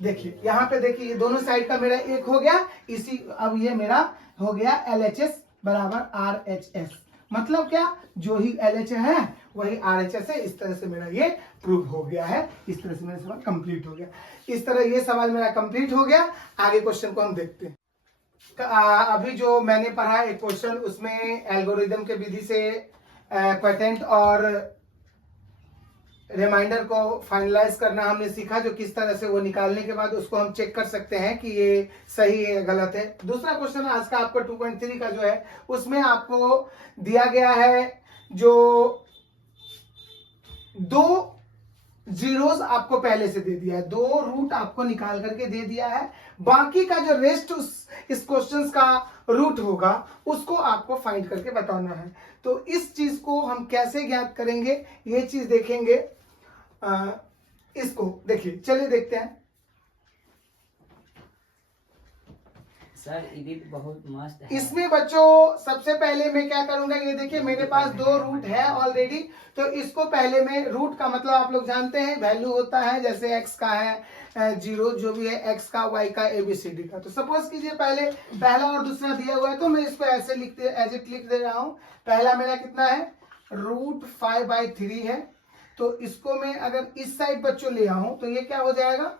देखिए यहाँ पे देखिए, ये दोनों साइड का मेरा 1 हो गया, इसी अब ये मेरा हो गया LHS बराबर RHS। मतलब क्या, जो ही LH है वही RHS है। इस तरह से मेरा ये प्रूव हो गया है। इस तरह से मेरा सवाल कंप्लीट हो गया। इस तरह ये सवाल मेरा कंप्लीट हो गया। आगे क्वेश्चन को हम देखते हैं। अभी जो मैंने पढ़ा एक क्वेश्चन, उसमें एल्गोरिदम के विधि से क्वेटेंट और रिमाइंडर को फाइनलाइज करना हमने सीखा, जो किस तरह से वो निकालने के बाद उसको हम चेक कर सकते हैं कि ये सही है या गलत है। दूसरा क्वेश्चन आज का आपका 2.3 का जो है, उसमें आपको दिया गया है जो 2 जीरोस आपको पहले से दे दिया है, 2 रूट आपको निकाल करके दे दिया है। बाकी का जो रेस्ट इस क्वेश्चन का रूट होगा उसको आपको फाइंड करके बताना है। तो इस चीज को हम कैसे ज्ञात करेंगे, ये चीज देखेंगे। इसको देखिए, चलिए देखते हैं। सर एडिट बहुत मस्त है। इसमें बच्चों सबसे पहले मैं क्या करूंगा, ये देखिए मेरे पास 2 रूट है ऑलरेडी, तो इसको पहले मैं, रूट का मतलब आप लोग जानते हैं वैल्यू होता है, जैसे x का है 0 जो भी है, x का, y का, ABCD का। तो सपोज कीजिए पहले पहला और दूसरा दिया हुआ है तो मैं इसको ऐसे एज इट लिख दे रहा हूं। पहला मेरा कितना है, √5/3 है। तो इसको मैं अगर इस साइड बच्चों ले आऊं तो ये क्या हो जाएगा,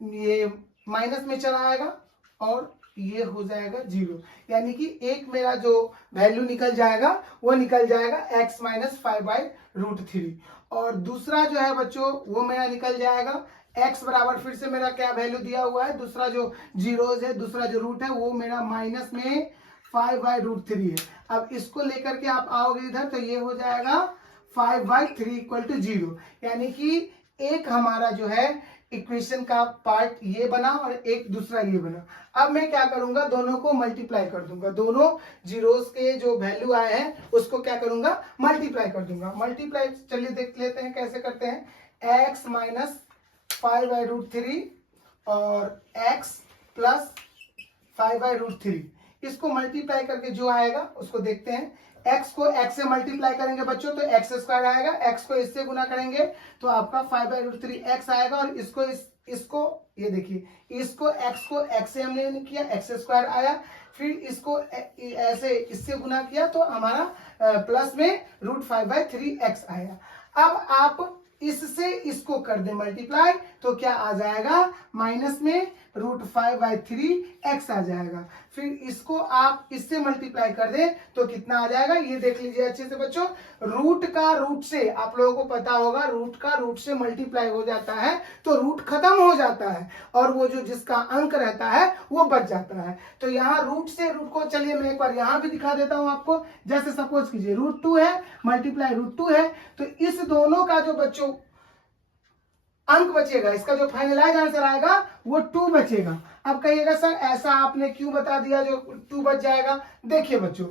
ये माइनस में चला आएगा और ये हो जाएगा 0। यानी कि एक मेरा जो वैल्यू निकल जाएगा वो निकल जाएगा x - 5/√3। और दूसरा जो है बच्चों वो मेरा निकल जाएगा x बराबर, फिर से मेरा क्या वैल्यू दिया हुआ है, दूसरा जो जीरोज है, दूसरा जो रूट है वो मेरा माइनस में 5/√3 है। अब इसको लेकर के आप आओगे इधर तो ये हो जाएगा 5/3 = 0। यानी कि एक हमारा जो है इक्वेशन का पार्ट ये बना और एक दूसरा ये बना। अब मैं क्या करूंगा, दोनों को मल्टीप्लाई कर दूंगा, दोनों जीरोस के जो वैल्यू आए हैं उसको क्या करूंगा, मल्टीप्लाई कर दूंगा। मल्टीप्लाई चलिए देख लेते हैं कैसे करते हैं। x - 5/√3 और x + 5/√3, इसको मल्टीप्लाई करके जो आएगा उसको देखते हैं। x को x से मल्टीप्लाई करेंगे बच्चों तो x² आएगा, x को इससे गुना करेंगे तो आपका 5/√3 x आएगा, और इसको ये देखिए, इसको x को x से हमने किया, x² आया, फिर इसको ऐसे इससे गुना किया तो हमारा प्लस में √5/3x आया। अब आप इससे इसको कर दे मल्टीप्लाई तो क्या आ जाएगा, माइनस में √5/3x आ जाएगा। फिर इसको आप इससे मल्टीप्लाई कर दे तो कितना आ जाएगा, ये देख लीजिए अच्छे से बच्चों। रूट का रूट से, आप लोगों को पता होगा, रूट का रूट से मल्टीप्लाई हो जाता है तो रूट खत्म हो जाता है और वो जो जिसका अंक रहता है वो बच जाता है। तो यहाँ रूट से रूट को, चलिए मैं एक बार यहाँ भी दिखा देता हूँ आपको। जैसे सपोज कीजिए √2 है मल्टीप्लाई √2 है, तो इस दोनों का जो बच्चों अंक बचेगा, इसका जो फाइनलाइज आंसर आएगा वो 2 बचेगा। अब कहिएगा सर ऐसा आपने क्यों बता दिया जो 2 बच जाएगा। देखिए बच्चों,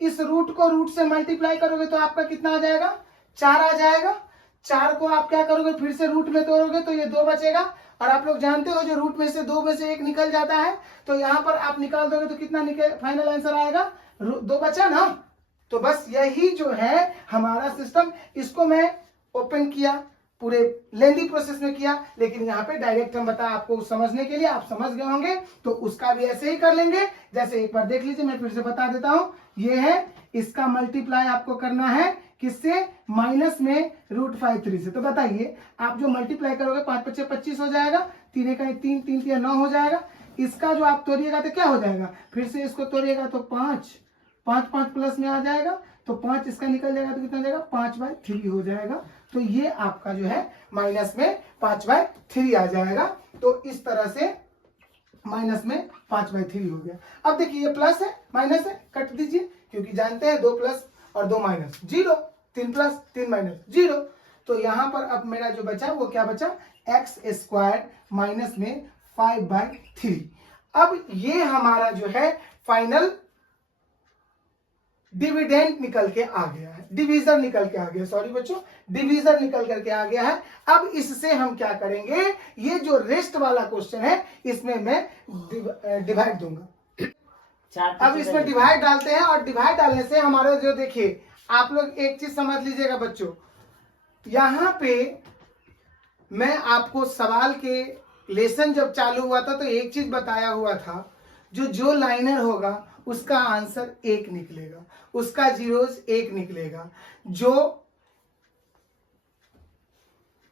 इस रूट को रूट से मल्टीप्लाई करोगे तो आपका कितना आ जाएगा, 4 आ जाएगा। 4 को आप क्या करोगे, फिर से रूट में तोड़ोगे तो ये 2 बचेगा, और आप लोग जानते हो जो रूट में से 2 में से 1 निकल जाता है, तो यहाँ पर आप निकाल दोगे तो कितना निकल फाइनल आंसर आएगा, 2 बचा ना। तो बस यही जो है हमारा सिस्टम, इसको मैं ओपन किया, पूरे लेंदी प्रोसेस में किया, लेकिन यहाँ पे डायरेक्ट हम बता आपको समझने के लिए, आप समझ गए होंगे, तो उसका भी ऐसे ही कर लेंगे। जैसे एक बार देख लीजिए, मैं फिर से बता देता हूं, ये है, इसका मल्टीप्लाई आपको करना है किससे, माइनस में √5 से। तो बताइए आप जो मल्टीप्लाई करोगे 5 × 5 = 25 हो जाएगा, 3 × 1 3, 3 × 3 9 हो जाएगा। इसका जो आप तोड़िएगा तो क्या हो जाएगा, फिर से इसको तोड़िएगा तो 5 5 प्लस में आ जाएगा, तो 5 इसका निकल जाएगा तो कितना जाएगा, 5/3 हो जाएगा। तो ये आपका जो है माइनस में 5/3 आ जाएगा। तो इस तरह से माइनस में 5/3 हो गया। अब देखिए ये प्लस है माइनस है, कट दीजिए, क्योंकि जानते हैं 2 प्लस और 2 माइनस 0, 3 प्लस 3 माइनस 0। तो यहां पर अब मेरा जो बचा वो क्या बचा, x² माइनस में 5/3। अब ये हमारा जो है फाइनल डिविडेंड निकल के आ गया है, डिवीजर निकल के आ गया, सॉरी बच्चों, डिवीजर निकल करके आ गया है। अब इससे हम क्या करेंगे, ये जो रेस्ट वाला क्वेश्चन है इसमें मैं डिवाइड दूंगा। अब इसमें डिवाइड डालते हैं, और डिवाइड डालने से हमारा जो, देखिए आप लोग एक चीज समझ लीजिएगा बच्चों, यहां पे मैं आपको सवाल के लेसन जब चालू हुआ था तो एक चीज बताया हुआ था, जो लाइनर होगा उसका आंसर 1 निकलेगा, उसका जीरोस 1 निकलेगा, जो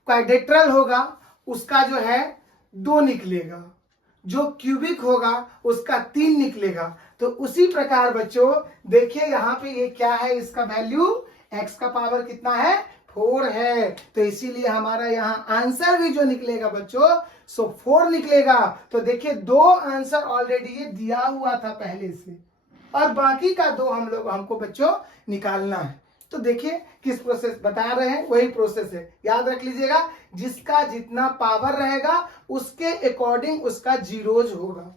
क्वाड्रेट्रल होगा उसका जो है 2 निकलेगा, जो क्यूबिक होगा उसका 3 निकलेगा। तो उसी प्रकार बच्चों देखिए यहाँ पे ये क्या है, इसका वैल्यू x का पावर कितना है, 4 है। तो इसीलिए हमारा यहाँ आंसर भी जो निकलेगा बच्चों सो 4 निकलेगा। तो देखिए 2 आंसर ऑलरेडी ये दिया हुआ था पहले से, और बाकी का 2 हमको बच्चों निकालना है। तो देखिए किस प्रोसेस बता रहे हैं, वही प्रोसेस है, याद रख लीजिएगा, जिसका जितना पावर रहेगा उसके अकॉर्डिंग उसका जीरोज होगा,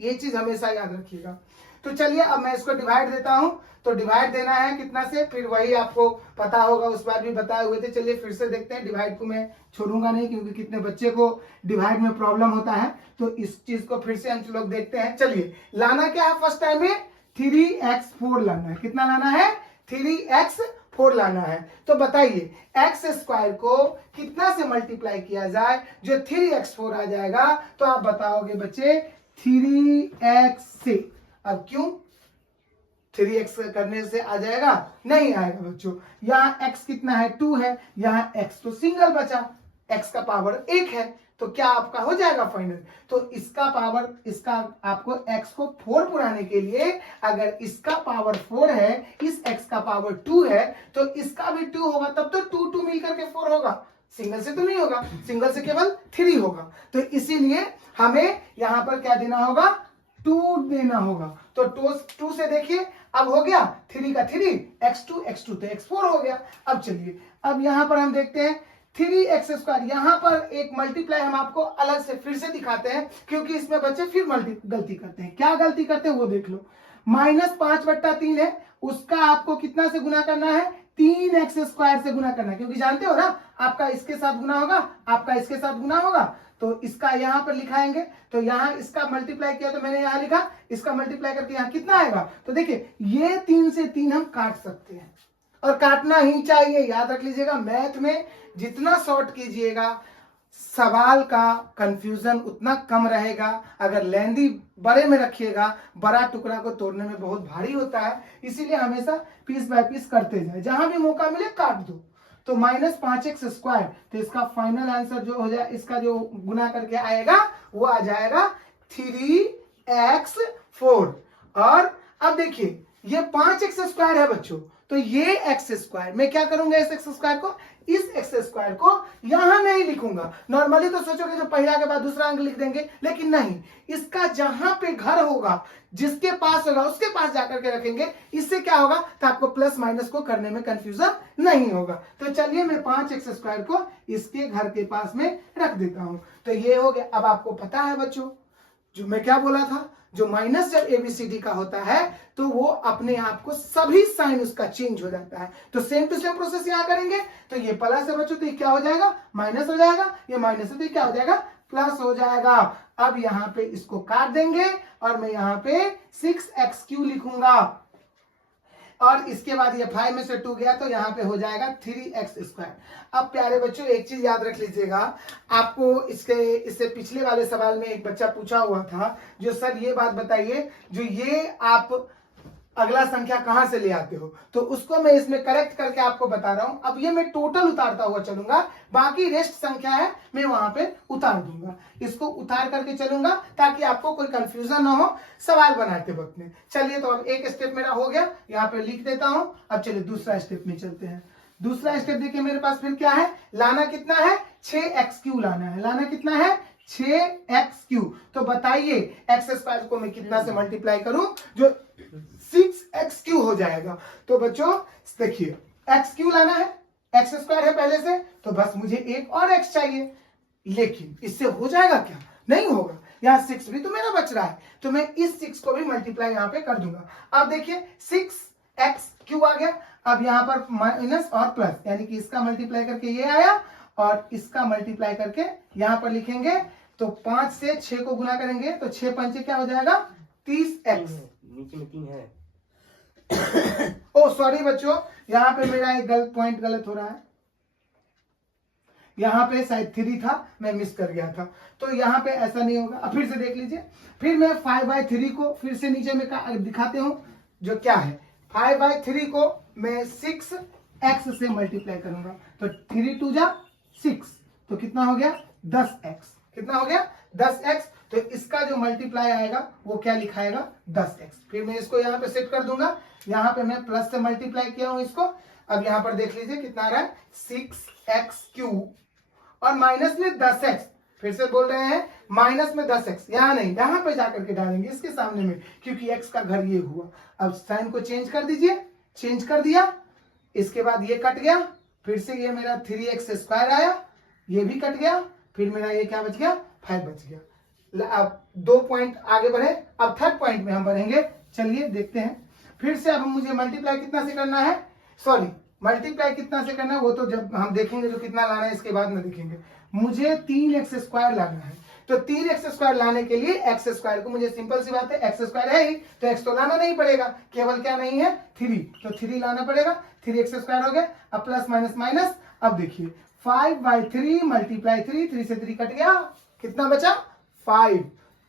ये चीज हमेशा याद रखिएगा। तो चलिए अब मैं इसको डिवाइड देता हूं। तो डिवाइड देना है कितना से, फिर वही आपको पता होगा, उस बार भी बताए हुए थे। चलिए फिर से देखते हैं, डिवाइड को मैं छोड़ूंगा नहीं, क्योंकि कितने बच्चे को डिवाइड में प्रॉब्लम होता है। तो इस चीज को फिर से हम लोग देखते हैं। चलिए लाना क्या है, फर्स्ट टाइम में 3x4 लाना है। कितना लाना है, 3x4 लाना है। तो बताइए x² को कितना से मल्टीप्लाई किया जाए जो 3x4 आ जाएगा। तो आप बताओगे बच्चे 3x से। अब क्यों 3x करने से आ जाएगा, नहीं आएगा बच्चों। यहाँ x कितना है, 2 है, यहाँ x तो सिंगल बचा, x का पावर 1 है, तो क्या आपका हो जाएगा फाइनल। तो इसका पावर, इसका आपको x को 4 पुराने के लिए, अगर इसका पावर 4 है, इस x का पावर 2 है, तो इसका भी 2 होगा, तब तो 2 मिलकर के 4 होगा, सिंगल से तो नहीं होगा, सिंगल से केवल 3 होगा। तो इसीलिए हमें यहां पर क्या देना होगा, 2 देना होगा। तो 2 से देखिए अब हो गया 3 का 3, x2 तो x4 हो गया। अब चलिए अब यहां पर हम देखते हैं 3x²। यहां पर एक मल्टीप्लाई हम आपको अलग से फिर से दिखाते हैं, क्योंकि इसमें बच्चे फिर गलती करते हैं। क्या गलती करते हैं वो देख लो। -5/3 है, उसका आपको कितना से गुना करना है, 3x² से गुना करना है, क्योंकि जानते हो ना आपका इसके साथ गुना होगा, आपका इसके साथ गुना होगा। तो इसका यहां पर लिखाएंगे, तो यहां इसका मल्टीप्लाई किया तो मैंने यहां लिखा, इसका मल्टीप्लाई करके यहां कितना आएगा। तो देखिए ये 3 से 3 हम काट सकते हैं, और काटना ही चाहिए, याद रख लीजिएगा। मैथ में जितना शॉर्ट कीजिएगा सवाल का कंफ्यूजन उतना कम रहेगा। अगर लेंदी बड़े में रखिएगा, बड़ा टुकड़ा को तोड़ने में बहुत भारी होता है, इसीलिए हमेशा पीस बाय पीस करते जाए, जहां भी मौका मिले काट दो। तो -5x², तो इसका फाइनल आंसर जो हो जाए, इसका जो गुना करके आएगा वो आ जाएगा 3x4। और अब देखिए ये 5x² है बच्चों, तो ये x² मैं क्या करूंगा, इस x² को, इस x² को यहां नहीं लिखूंगा। नॉर्मली तो सोचोगे जो पहला के बाद दूसरा अंक लिख देंगे, लेकिन नहीं, इसका जहां पे घर होगा, जिसके पास होगा उसके पास जाकर के रखेंगे। इससे क्या होगा, तो आपको प्लस माइनस को करने में कंफ्यूजन नहीं होगा। तो चलिए मैं 5x² को इसके घर के पास में रख देता हूं। तो ये हो गया। अब आपको पता है बच्चों जो मैं क्या बोला था, जो माइनस जब एबीसीडी का होता है तो वो अपने आप को सभी साइन उसका चेंज हो जाता है। तो सेम टू सेम प्रोसेस यहां करेंगे। तो ये प्लस है बच्चों, तो ये क्या हो जाएगा, माइनस हो जाएगा, ये माइनस है तो ये क्या हो जाएगा, प्लस हो जाएगा। अब यहां पे इसको काट देंगे और मैं यहां पे 6x³ लिखूंगा और इसके बाद ये 5 में से 2 गया तो यहाँ पे हो जाएगा 3x²। अब प्यारे बच्चों एक चीज याद रख लीजिएगा, आपको इससे पिछले वाले सवाल में एक बच्चा पूछा हुआ था, जो सर ये बात बताइए, जो ये आप अगला संख्या कहां से ले आते हो, तो उसको मैं इसमें करेक्ट करके आपको बता रहा हूं। अब ये मैं टोटल उतारता हुआ चलूंगा, बाकी रेस्ट संख्या है मैं वहां पे उतार दूंगा, इसको उतार करके चलूंगा ताकि आपको कोई कंफ्यूजन ना हो सवाल बनाते वक्त में। चलिए तो अब एक स्टेप मेरा हो गया, यहाँ पे लिख देता हूं। अब चलिए दूसरा स्टेप में चलते हैं। दूसरा स्टेप देखिए मेरे पास फिर क्या है, लाना कितना है, 6x³ लाना है। लाना कितना है, 6x³। तो बताइए x² को मैं कितना से मल्टीप्लाई करूं जो 6x³ हो जाएगा। तो बच्चों देखिए x³ लाना है, x² है पहले से, तो बस मुझे एक और x चाहिए, लेकिन इससे हो जाएगा क्या, नहीं होगा। यहाँ 6 भी तो मेरा बच रहा है, तो मैं इस 6 को भी मल्टीप्लाई यहाँ पे कर दूंगा। अब देखिए 6x³ आ गया। अब यहाँ पर माइनस और प्लस, यानी कि इसका मल्टीप्लाई करके ये आया और इसका मल्टीप्लाई करके यहाँ पर लिखेंगे। तो 5 से 6 को गुना करेंगे तो 6 पंचे क्या हो जाएगा, 30x। नीचे में 3 है। ओ सॉरी बच्चों, यहाँ पे मेरा एक पॉइंट गलत हो रहा है, यहाँ पे शायद 3 था, मैं मिस कर गया था, तो यहाँ पे ऐसा नहीं होगा। अब फिर से देख लीजिए, फिर मैं 5/3 को फिर से नीचे में दिखाते हूं, जो क्या है 5/3 को मैं 6x से मल्टीप्लाई करूंगा। तो 3 2 जा 6, तो कितना हो गया 10x। कितना हो गया 10x। तो इसका जो मल्टीप्लाई आएगा वो क्या लिखाएगा 10x। फिर मैं इसको यहाँ पे सेट कर दूंगा, यहाँ पे मैं प्लस से मल्टीप्लाई किया हूं इसको। अब यहाँ पर देख लीजिए कितना आ रहा है 6x³ और माइनस में 10x। फिर से बोल रहे हैं माइनस में 10x, यहाँ नहीं, यहाँ पे जाकर के डालेंगे इसके सामने में, क्योंकि x का घर ये हुआ। अब साइन को चेंज कर दीजिए, चेंज कर दिया, इसके बाद ये कट गया, फिर से ये मेरा 3x² आया, ये भी कट गया, फिर मेरा ये क्या बच गया 5 बच गया। अब 2 पॉइंट आगे बढ़े, अब थर्ड पॉइंट में हम बढ़ेंगे। चलिए देखते हैं। फिर से अब मुझे मल्टीप्लाई कितना से करना है, सॉरी मल्टीप्लाई कितना से करना है वो तो जब हम देखेंगे जो कितना लाना है इसके बाद में देखेंगे। मुझे 3x² लाना है, तो 3x² लाने के लिए x² को, मुझे सिंपल सी बात है x² है ही तो x तो लाना नहीं पड़ेगा, केवल क्या नहीं है 3, तो 3 लाना पड़ेगा। 3x² हो गया। अब प्लस माइनस माइनस, अब देखिए 5/3 मल्टीप्लाई 3 से 3 कट गया, कितना बचा 5।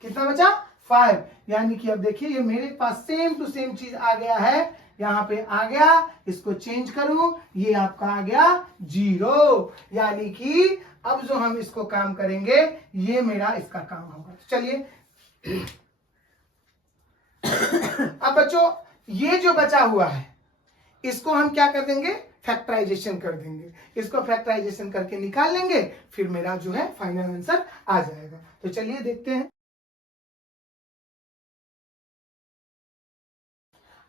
कितना बचा 5, यानी कि अब देखिए ये मेरे पास सेम टू सेम चीज आ गया है, यहाँ पे आ गया, इसको चेंज करूं, ये आपका आ गया 0, यानी कि अब जो हम इसको काम करेंगे ये मेरा इसका काम होगा। चलिए अब बच्चों ये जो बचा हुआ है इसको हम क्या कर देंगे, फैक्टराइजेशन कर देंगे। इसको फैक्टराइजेशन करके निकाल लेंगे, फिर मेरा जो है फाइनल आंसर आ जाएगा। तो चलिए देखते हैं।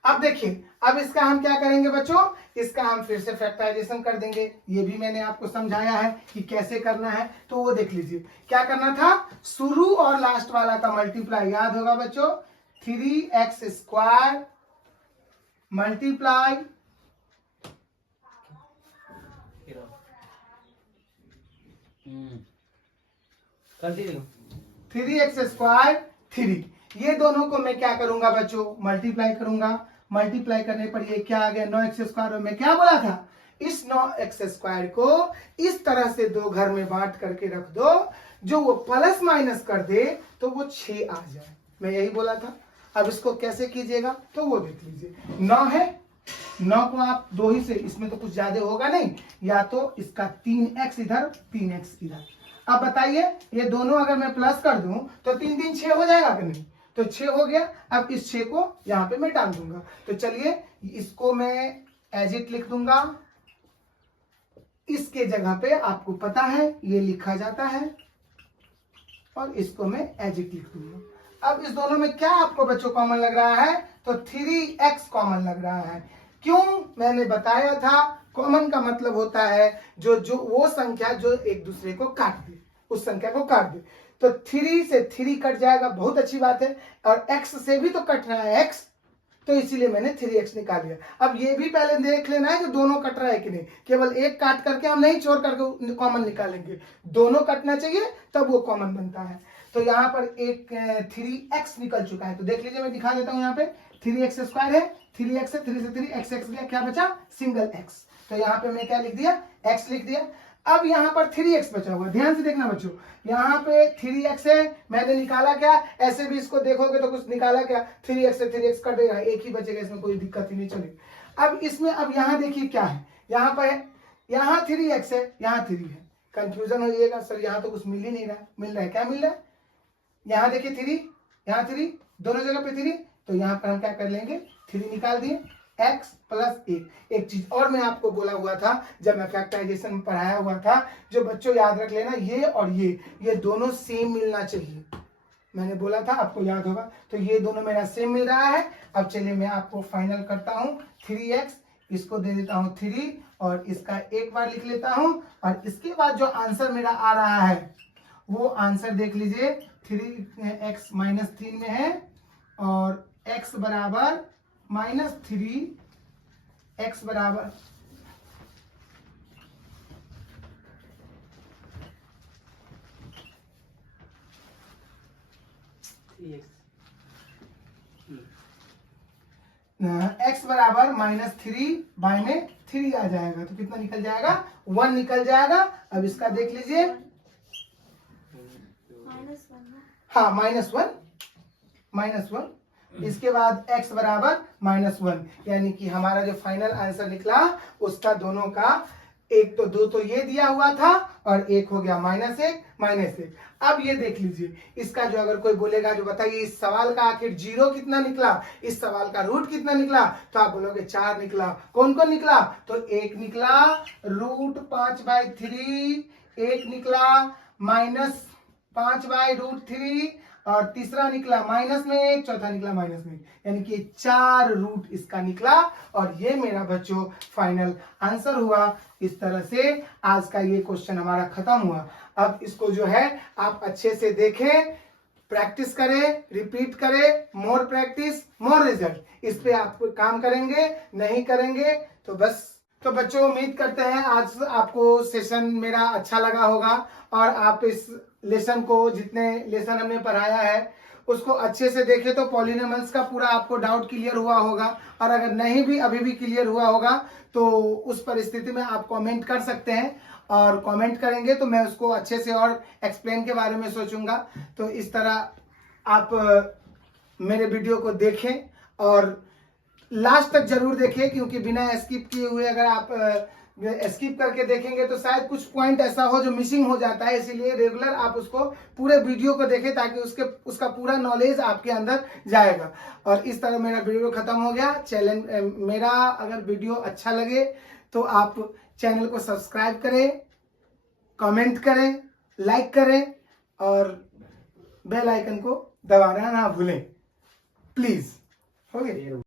अब देखिए, अब इसका हम क्या करेंगे बच्चों, इसका हम फिर से फैक्टराइजेशन कर देंगे। ये भी मैंने आपको समझाया है कि कैसे करना है, तो वो देख लीजिए। क्या करना था, शुरू और लास्ट वाला का मल्टीप्लाई याद होगा बच्चों, 3x² मल्टीप्लाई कंटिन्यू 3x², 3, ये दोनों को मैं क्या करूंगा बच्चों, मल्टीप्लाई करूंगा। मल्टीप्लाई करने पर ये क्या आ गया 9x²। और मैं क्या बोला था, इस 9x² को इस तरह से 2 घर में बांट करके रख दो, जो वो प्लस माइनस कर दे तो वो 6 आ जाए। मैं यही बोला था। अब इसको कैसे कीजिएगा तो वो देख लीजिए। 9 है, 9 को आप 2 ही से, इसमें तो कुछ ज्यादा होगा नहीं, या तो इसका 3x इधर 3x इधर। अब बताइए ये दोनों अगर मैं प्लस कर दूं तो 3 3 6 हो जाएगा कि नहीं, तो 6 हो गया। अब इस 6 को यहां पे मैं डाल दूंगा। तो चलिए इसको मैं एज इट लिख दूंगा, इसके जगह पे आपको पता है ये लिखा जाता है, और इसको मैं एज इट लिख दूंगा। अब इस दोनों में क्या आपको बच्चों कॉमन लग रहा है, तो 3x कॉमन लग रहा है। क्यों, मैंने बताया था कॉमन का मतलब होता है जो वो संख्या जो एक दूसरे को काट दे, उस संख्या को काट दे। तो 3 से 3 कट जाएगा, बहुत अच्छी बात है। और x से भी तो कट रहा है x, तो इसीलिए मैंने 3x निकाल लिया। अब ये भी पहले देख लेना है कि दोनों कट रहा है कि नहीं, केवल एक काट करके हम नहीं छोड़ करके कॉमन निकालेंगे, दोनों कटना चाहिए तब वो कॉमन बनता है। तो यहाँ पर एक 3x निकल चुका है, तो देख लीजिए मैं दिखा देता हूँ। यहाँ पे 3x स्क्वायर है, 3x से 3 से 3 x गया, क्या बचा सिंगल x। तो यहाँ पे मैं क्या लिख दिया x लिख दिया। अब यहाँ पर 3x बचा हुआ, ध्यान से देखना बच्चों, यहाँ पे 3x है, मैंने निकाला क्या, ऐसे भी इसको देखोगे तो कुछ निकाला क्या, 3x से 3x कटेगा, एक ही बचेगा, इसमें कोई दिक्कत ही नहीं चलेगी। अब इसमें अब यहाँ देखिए क्या है, यहाँ पर यहाँ 3x है, यहाँ 3 है, कंफ्यूजन हो जाएगा सर यहाँ तो कुछ मिल ही नहीं रहा, मिल रहा है, क्या मिल रहा है, यहाँ देखिए 3, यहाँ 3, दोनों जगह पे 3, तो यहाँ पर हम क्या कर लेंगे 3 निकाल दिए, x प्लस 1। एक चीज और मैं आपको बोला हुआ था जब मैं फैक्टराइजेशन में पढ़ाया हुआ था, जो बच्चों याद रख लेना, ये और ये दोनों सेम मिलना चाहिए, मैंने बोला था आपको याद होगा। तो ये दोनों मेरा सेम मिल रहा है। अब चलिए मैं आपको फाइनल करता हूँ, 3x इसको दे देता हूँ 3 और इसका एक बार लिख लेता हूँ, और इसके बाद जो आंसर मेरा आ रहा है वो आंसर देख लीजिए, 3x -3 में है और x बराबर -3, x बराबर x बराबर -3 बाय में 3 आ जाएगा, तो कितना निकल जाएगा 1 निकल जाएगा। अब इसका देख लीजिए, हाँ -1, इसके बाद x बराबर -1, यानी कि हमारा जो फाइनल आंसर निकला उसका दोनों का एक तो 2 तो ये दिया हुआ था और एक हो गया -1। अब ये देख लीजिए, इसका जो अगर कोई बोलेगा जो बताइए इस सवाल का आखिर जीरो कितना निकला, इस सवाल का रूट कितना निकला, तो आप बोलोगे 4 निकला। कौन कौन निकला, तो एक निकला √5/3, एक निकला -5/√3 और तीसरा निकला -1, चौथा निकला -1, यानी कि 4 रूट इसका निकला। और ये मेरा बच्चों फाइनल आंसर हुआ। इस तरह से आज का ये क्वेश्चन हमारा खत्म हुआ। अब इसको जो है आप अच्छे से देखें, प्रैक्टिस करें, रिपीट करें, मोर प्रैक्टिस मोर रिजल्ट, इस पे आप काम करेंगे, नहीं करेंगे तो बस। तो बच्चों उम्मीद करते हैं आज आपको सेशन मेरा अच्छा लगा होगा और आप इस लेसन को, जितने लेसन हमने पढ़ाया है उसको अच्छे से देखें तो पॉलिनोमियल्स का पूरा आपको डाउट क्लियर हुआ होगा। और अगर नहीं भी अभी भी क्लियर हुआ होगा तो उस परिस्थिति में आप कमेंट कर सकते हैं, और कमेंट करेंगे तो मैं उसको अच्छे से और एक्सप्लेन के बारे में सोचूंगा। तो इस तरह आप मेरे वीडियो को देखें और लास्ट तक जरूर देखें, क्योंकि बिना स्किप किए हुए अगर आप स्किप करके देखेंगे तो शायद कुछ पॉइंट ऐसा हो जो मिसिंग हो जाता है। इसीलिए रेगुलर आप उसको पूरे वीडियो को देखें ताकि उसका पूरा नॉलेज आपके अंदर जाएगा। और इस तरह मेरा वीडियो खत्म हो गया। चैनल मेरा अगर वीडियो अच्छा लगे तो आप चैनल को सब्सक्राइब करें, कमेंट करें, लाइक करें और बेल आइकन को दबाना ना भूलें प्लीज। हो गया।